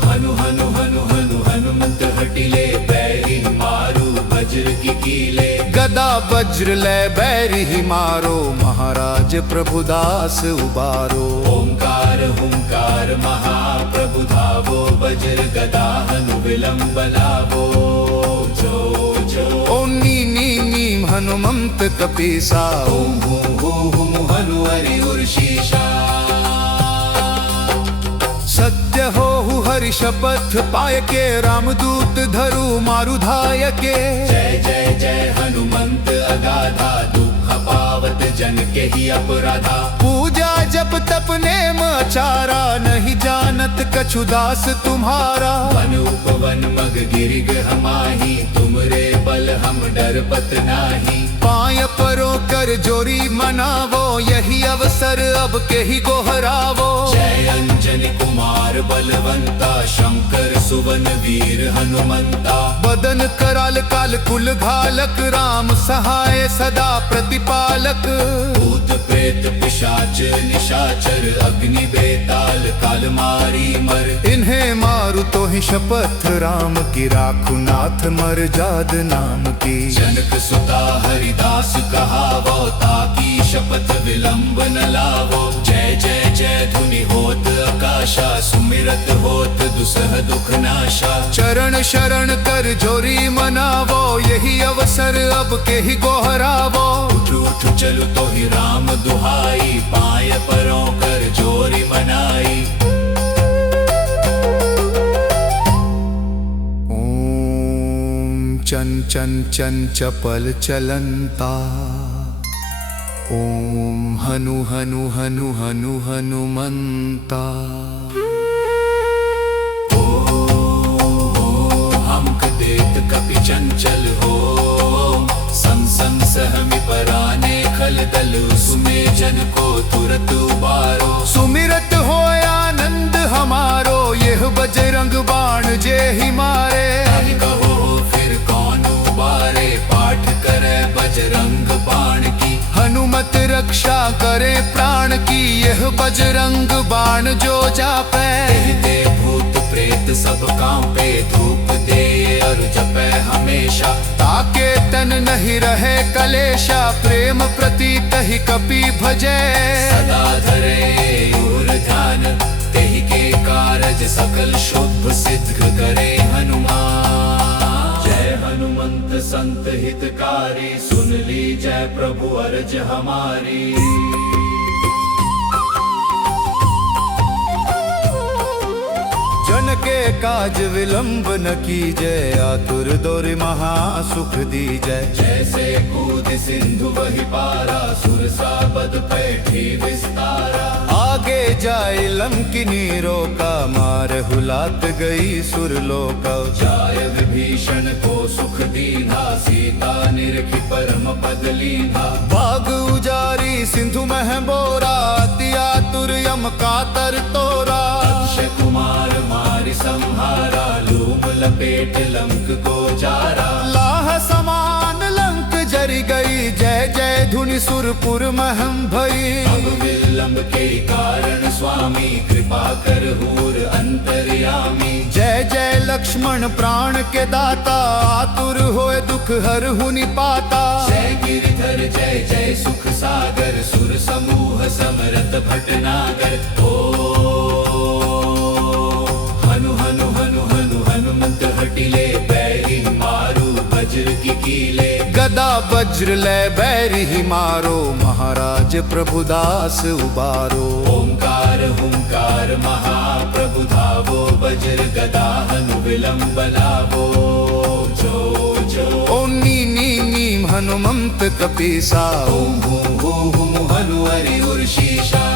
हनु हनु हनु हनु हनुमंत हटिले बैरी मारू वज्र की कीले गदा वज्र ले बैरी ही मारो महाराज प्रभुदास उबारो ओंकार हुंकार महाप्रभु धावो वज्र गदा हनु विलंब लावो जो जो ओम नी नी नीम हनुमंत कपीसा ओम हूं हनु हरि उर्शीषा सत्य हो हरि शपथ पाय के रामदूत धरु मारु धाय के जय जय जय हनुमंत अगाधा दुख पावत जन के ही अपराधा पूजा जप तप नेम आचारा, नहीं जानत कछु दास तुम्हारा। वन उपवन मग गिरिग हमाही, तुमरे बल हम डरपत नाही। पाय परो कर जोरी मनावो, यही अवसर अब के ही गोहरावो। जय अंजनी कुमार बलवंता, शंकर सुवन वीर हनुमंता। बदन कराल काल कुल घालक, राम सहाय सदा प्रतिपालक। भूत प्रेत पिशाच निशाचर, अग्नि बेताल काल मारी मर। इन्हें मारू तो ही शपथ, राम की राखू नाथ मर जाद नाम की। जनक सुता हरिदास कहावो, ताकी शपथ विलंब न लावो। जय जय जय धुनि होत आकाशा, सुमिरत होत दुसह दुख नाशा। चरण शरण कर जोरी मनावो, यही अवसर अब के ही गोहरावो। उठ उठ चलु तो ही राम दुहाई, पाय परों कर जोरी मनाई। ओम चन चन चन चपल चलंता, ओम हनु हनु हनु हनु हनुमंता। हमक देत कपि चंचल हो, सं सं सहमि पराने खल दल। सुमे जन को तुरत उबारो, सुमिरत हो आनंद हमारो, यह बजरंग बाण जे ही मारे। हरि कहो फिर कौन उबारे, पाठ करे बजरंग बाण की। हनुमत रक्षा करे प्राण की, यह बजरंग बाण जो जापे। कहते भूत प्रेत सब कांपे, धूप दे और जपे हमेशा। ताके तन नहीं रहे कलेशा, प्रेम प्रतीत ही कपि भजे। सदा धरे और ध्यान, तेहि के कारज सकल शुभ सिद्ध करे हनुमान। जय हनुमंत संत हितकारी, सुन ली जय प्रभु अर्ज हमारी। जन के काज विलंब न कीजय, आतुर दोरि महा सुख दीजय। जैसे कूद सिंधु वही पारा, सुरसा बद पैठी विस्तारा। आगे जाए लंकिनी रोका, मार हुलात गई सुरलोका। जाय विभीषण को सुख दीना, सीता निरखी परम पद लीना। भाग उजारी सिंधु मह बोरा, अति आतुर यम कातर तोरा। अक्षय कुमार मारि संहारा, लूम लपेट लंक को जारा। लाह समान लंक जरी गई, जय जय धुनि सुरपुर महम भई। अब विलंब के कारण स्वामी, कृपा कर हूर अंतर्यामी। जय जय लक्ष्मण प्राण के दाता, आतुर होए दुख हर हुनि पाता। जय गिरिधर जय जय सुख सागर, सुर समूह समरत भटनागर। ओ हनु हनु हनु हनु हनुमंत हटिले, बैरी मारू वज्र की कीले। गदा वज्र ले बैरी ही मारो, महाराज प्रभुदास उबारो। ओंकार हुंकार महाप्रभु धावो, वज्र गदा हनु विलंब लावो। जो जो ओम नी नी नीम हनुमंत कपीसा, ओम हूं हूं हनु हरि उर्शीषा।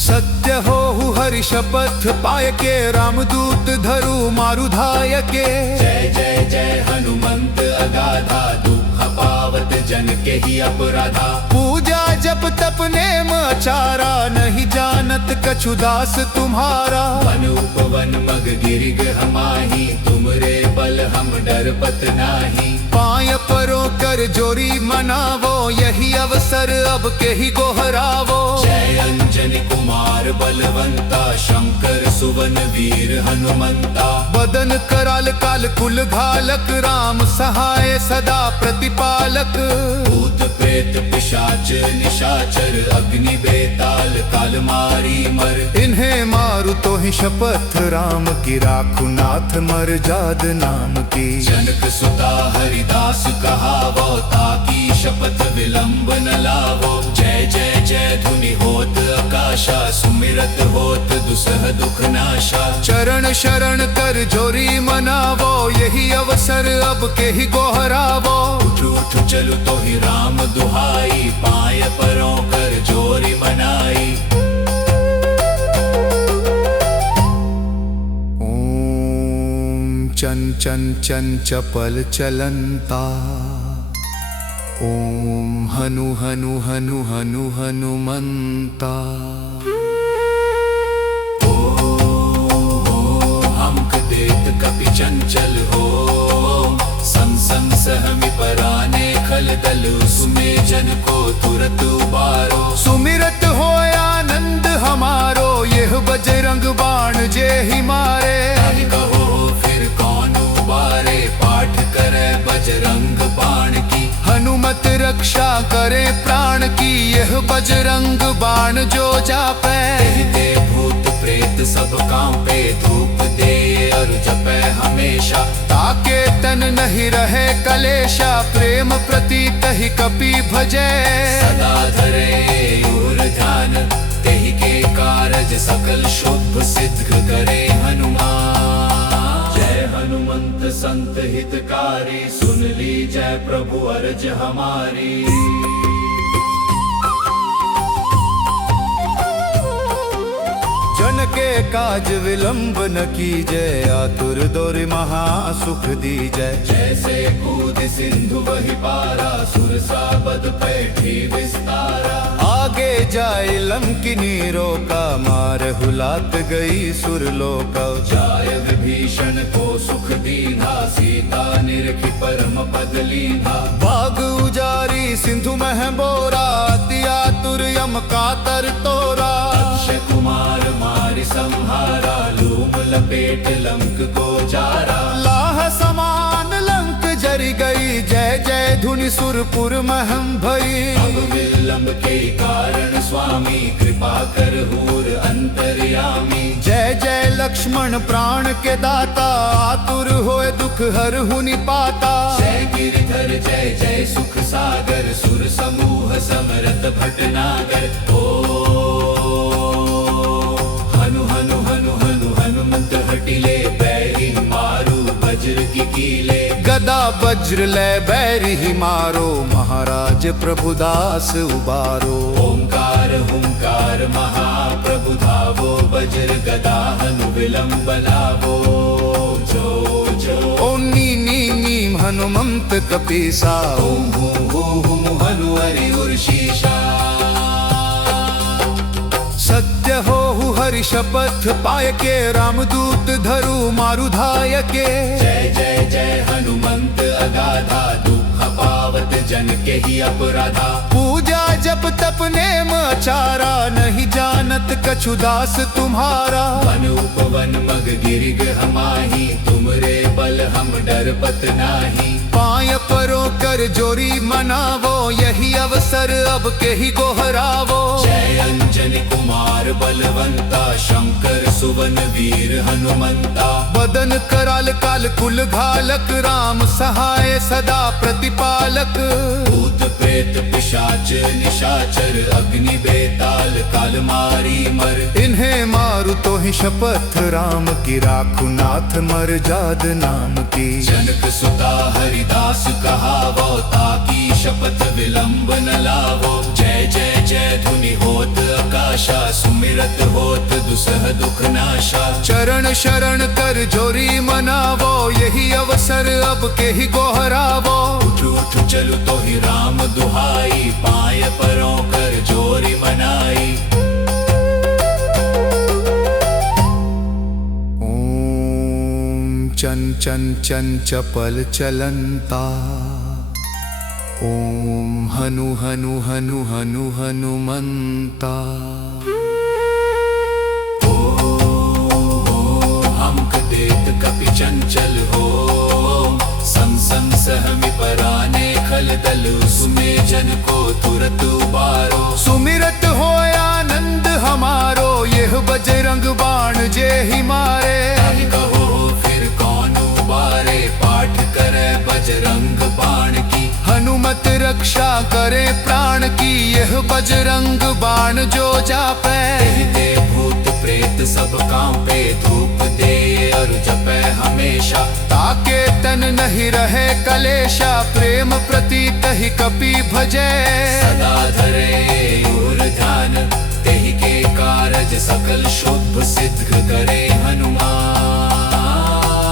सत्य हो हरि शपथ पाय के, रामदूत धरु मारु धाय के। जय जय जय हनुमंत अगाधा, दुख पावत जन के ही अपराधा। पूजा जप तप नेम आचारा, नहीं जानत कछु दास तुम्हारा। वन उपवन मग गिरिग हमाही, तुमरे बल हम डरपत नाही। पाय परो कर जोरी मनावो, यही अवसर अब के ही गोहरावो। जय अंजनी कुमार बलवंता, शंकर सुवन वीर हनुमंता। बदन कराल काल कुल घालक, राम सहाय सदा प्रतिपालक। भूत प्रेत पिशाच निशाचर, अग्नि बेताल काल मारी मर। इन्हें मारू तो ही शपथ, राम की राखू नाथ मर जाद नाम की। जनक सुता हरिदास कहावो, ताकी शपथ विलंब न लावो। जय जय जय धुनि होत आकाशा, सुमिरत होत दुसह दुख नाशा। चरण शरण कर जोरी मनावो, यही अवसर अब के ही गोहरावो। उठ उठ चलु तो ही राम दुहाई, पाय परों कर चपल चलंता। ओम हनु हनु हनु हनु हनुमंता। हमक देत कपि चंचल हो, संग सहमि पराने खल दल सुमे जन को तुरत उबारो। सुमिरत हो आनंद हमारो, यह बजरंग बाण जे ही मारे। कहो फिर कौन उबारे, पाठ करे बजरंग बाण की। हनुमत रक्षा करे प्राण की, यह बजरंग बाण जो जापे। कहते भूत प्रेत सब कांपे, धूप दे और जपे हमेशा। ताके तन नहीं रहे कलेशा, प्रेम प्रतीत ही कपि भजे। सदा धरे और ध्यान, तेहि के कारज सकल शुभ सिद्ध करे हनुमान। जय हनुमंत संत हितकारी, सुन ली जय प्रभु अर्ज हमारी। जन के काज विलंब न कीजय, आतुर दौर महा सुख दीजय। जैसे कूद सिंधु वही पारा, सुरसा बद पैठी विस्तारा। आगे जाए लंकिनी रोका, मार हुलात गई सुरलोका। जाय विभीषण को सुख दीना, सीता निरखी परम पद लीना। बाग उजारी सिंधु मह बोरा, अति आतुर यम कातर तोरा। अक्षय कुमार मारि संहारा, लूम लपेट लंक को जारा। लाह समान लंक जरी गई, जय जय धुनि सुरपुर महम भई। अब विलंब के कारण स्वामी, कृपा कर हूर अंतर्यामी। जय जय लक्ष्मण प्राण के दाता, आतुर होए दुख हर हुनि पाता। जय गिरधर जय जय सुख सागर, सुर समूह समरत भटनागर। ओ हनु हनु हनु हनु हनुमंत हटिले, बैरी मारू वज्र की कीले। गदा वज्र ले बैरी ही मारो, महाराज प्रभुदास उबारो। ओंकार हुंकार महाप्रभु धावो, वज्र गदा हनु विलंब लावो। जो जो ओम नी नी नीम हनुमंत कपीसा। ओम हूं हनु हरि उर्शीषा। सत्य हो हरि शपथ पाय के, रामदूत धरु मारु धाय के। जय जय जय हनुमंत अगाधा, दुख पावत जन के ही अपराधा। पूजा जप तप नेम आचारा, नहीं जानत कछु दास तुम्हारा। वन उपवन मग गिरिग हमाही, तुमरे बल हम डरपत नाही। पाय परो कर जोरी मनावो, यही अवसर अब के ही गोहरावो। जय अंजनी कुमार बलवंता, शंकर सुवन वीर हनुमंता। बदन कराल काल कुल घालक, राम सहाय सदा प्रतिपालक। भूत प्रेत पिशाच निशाचर, अग्नि बेताल काल मारी मर। इन्हें मारु तो ही शपथ, राम की राखु नाथ मर जाद नाम की। जनक सुता हरिदास कहावो, ताकी शपथ विलंब न लावो। जय जय जय धुनि होत आकाशा, सुमिरत होत दुसह दुख नाशा। चरण शरण कर जोरी मनावो, यही अवसर अब के ही गोहरावो। उठ उठ चलु तो ही राम दुहाई, पाय परों कर जोरी मनाई। ओम चपल चलंता। ओम हनु हनु हनु हनु हनुमंता। हमक देत कपि चंचल हो, संग सहमि पराने खल दल सुमे जन को तुरत उबारो। सुमिरत हो आनंद हमारो, यह बजरंग बाण जे ही मारे। कहो फिर कौन उबारे, पाठ करे बजरंग बाण की। हनुमत रक्षा करे प्राण की, यह बजरंग बाण जो जापे। कहते भूत प्रेत सब कांपे, धूप दे और जपे हमेशा। ताके तन नहीं रहे कलेशा, प्रेम प्रतीत ही कपि भजे। सदा धरे और ध्यान, तेहि के कारज सकल शुभ सिद्ध करे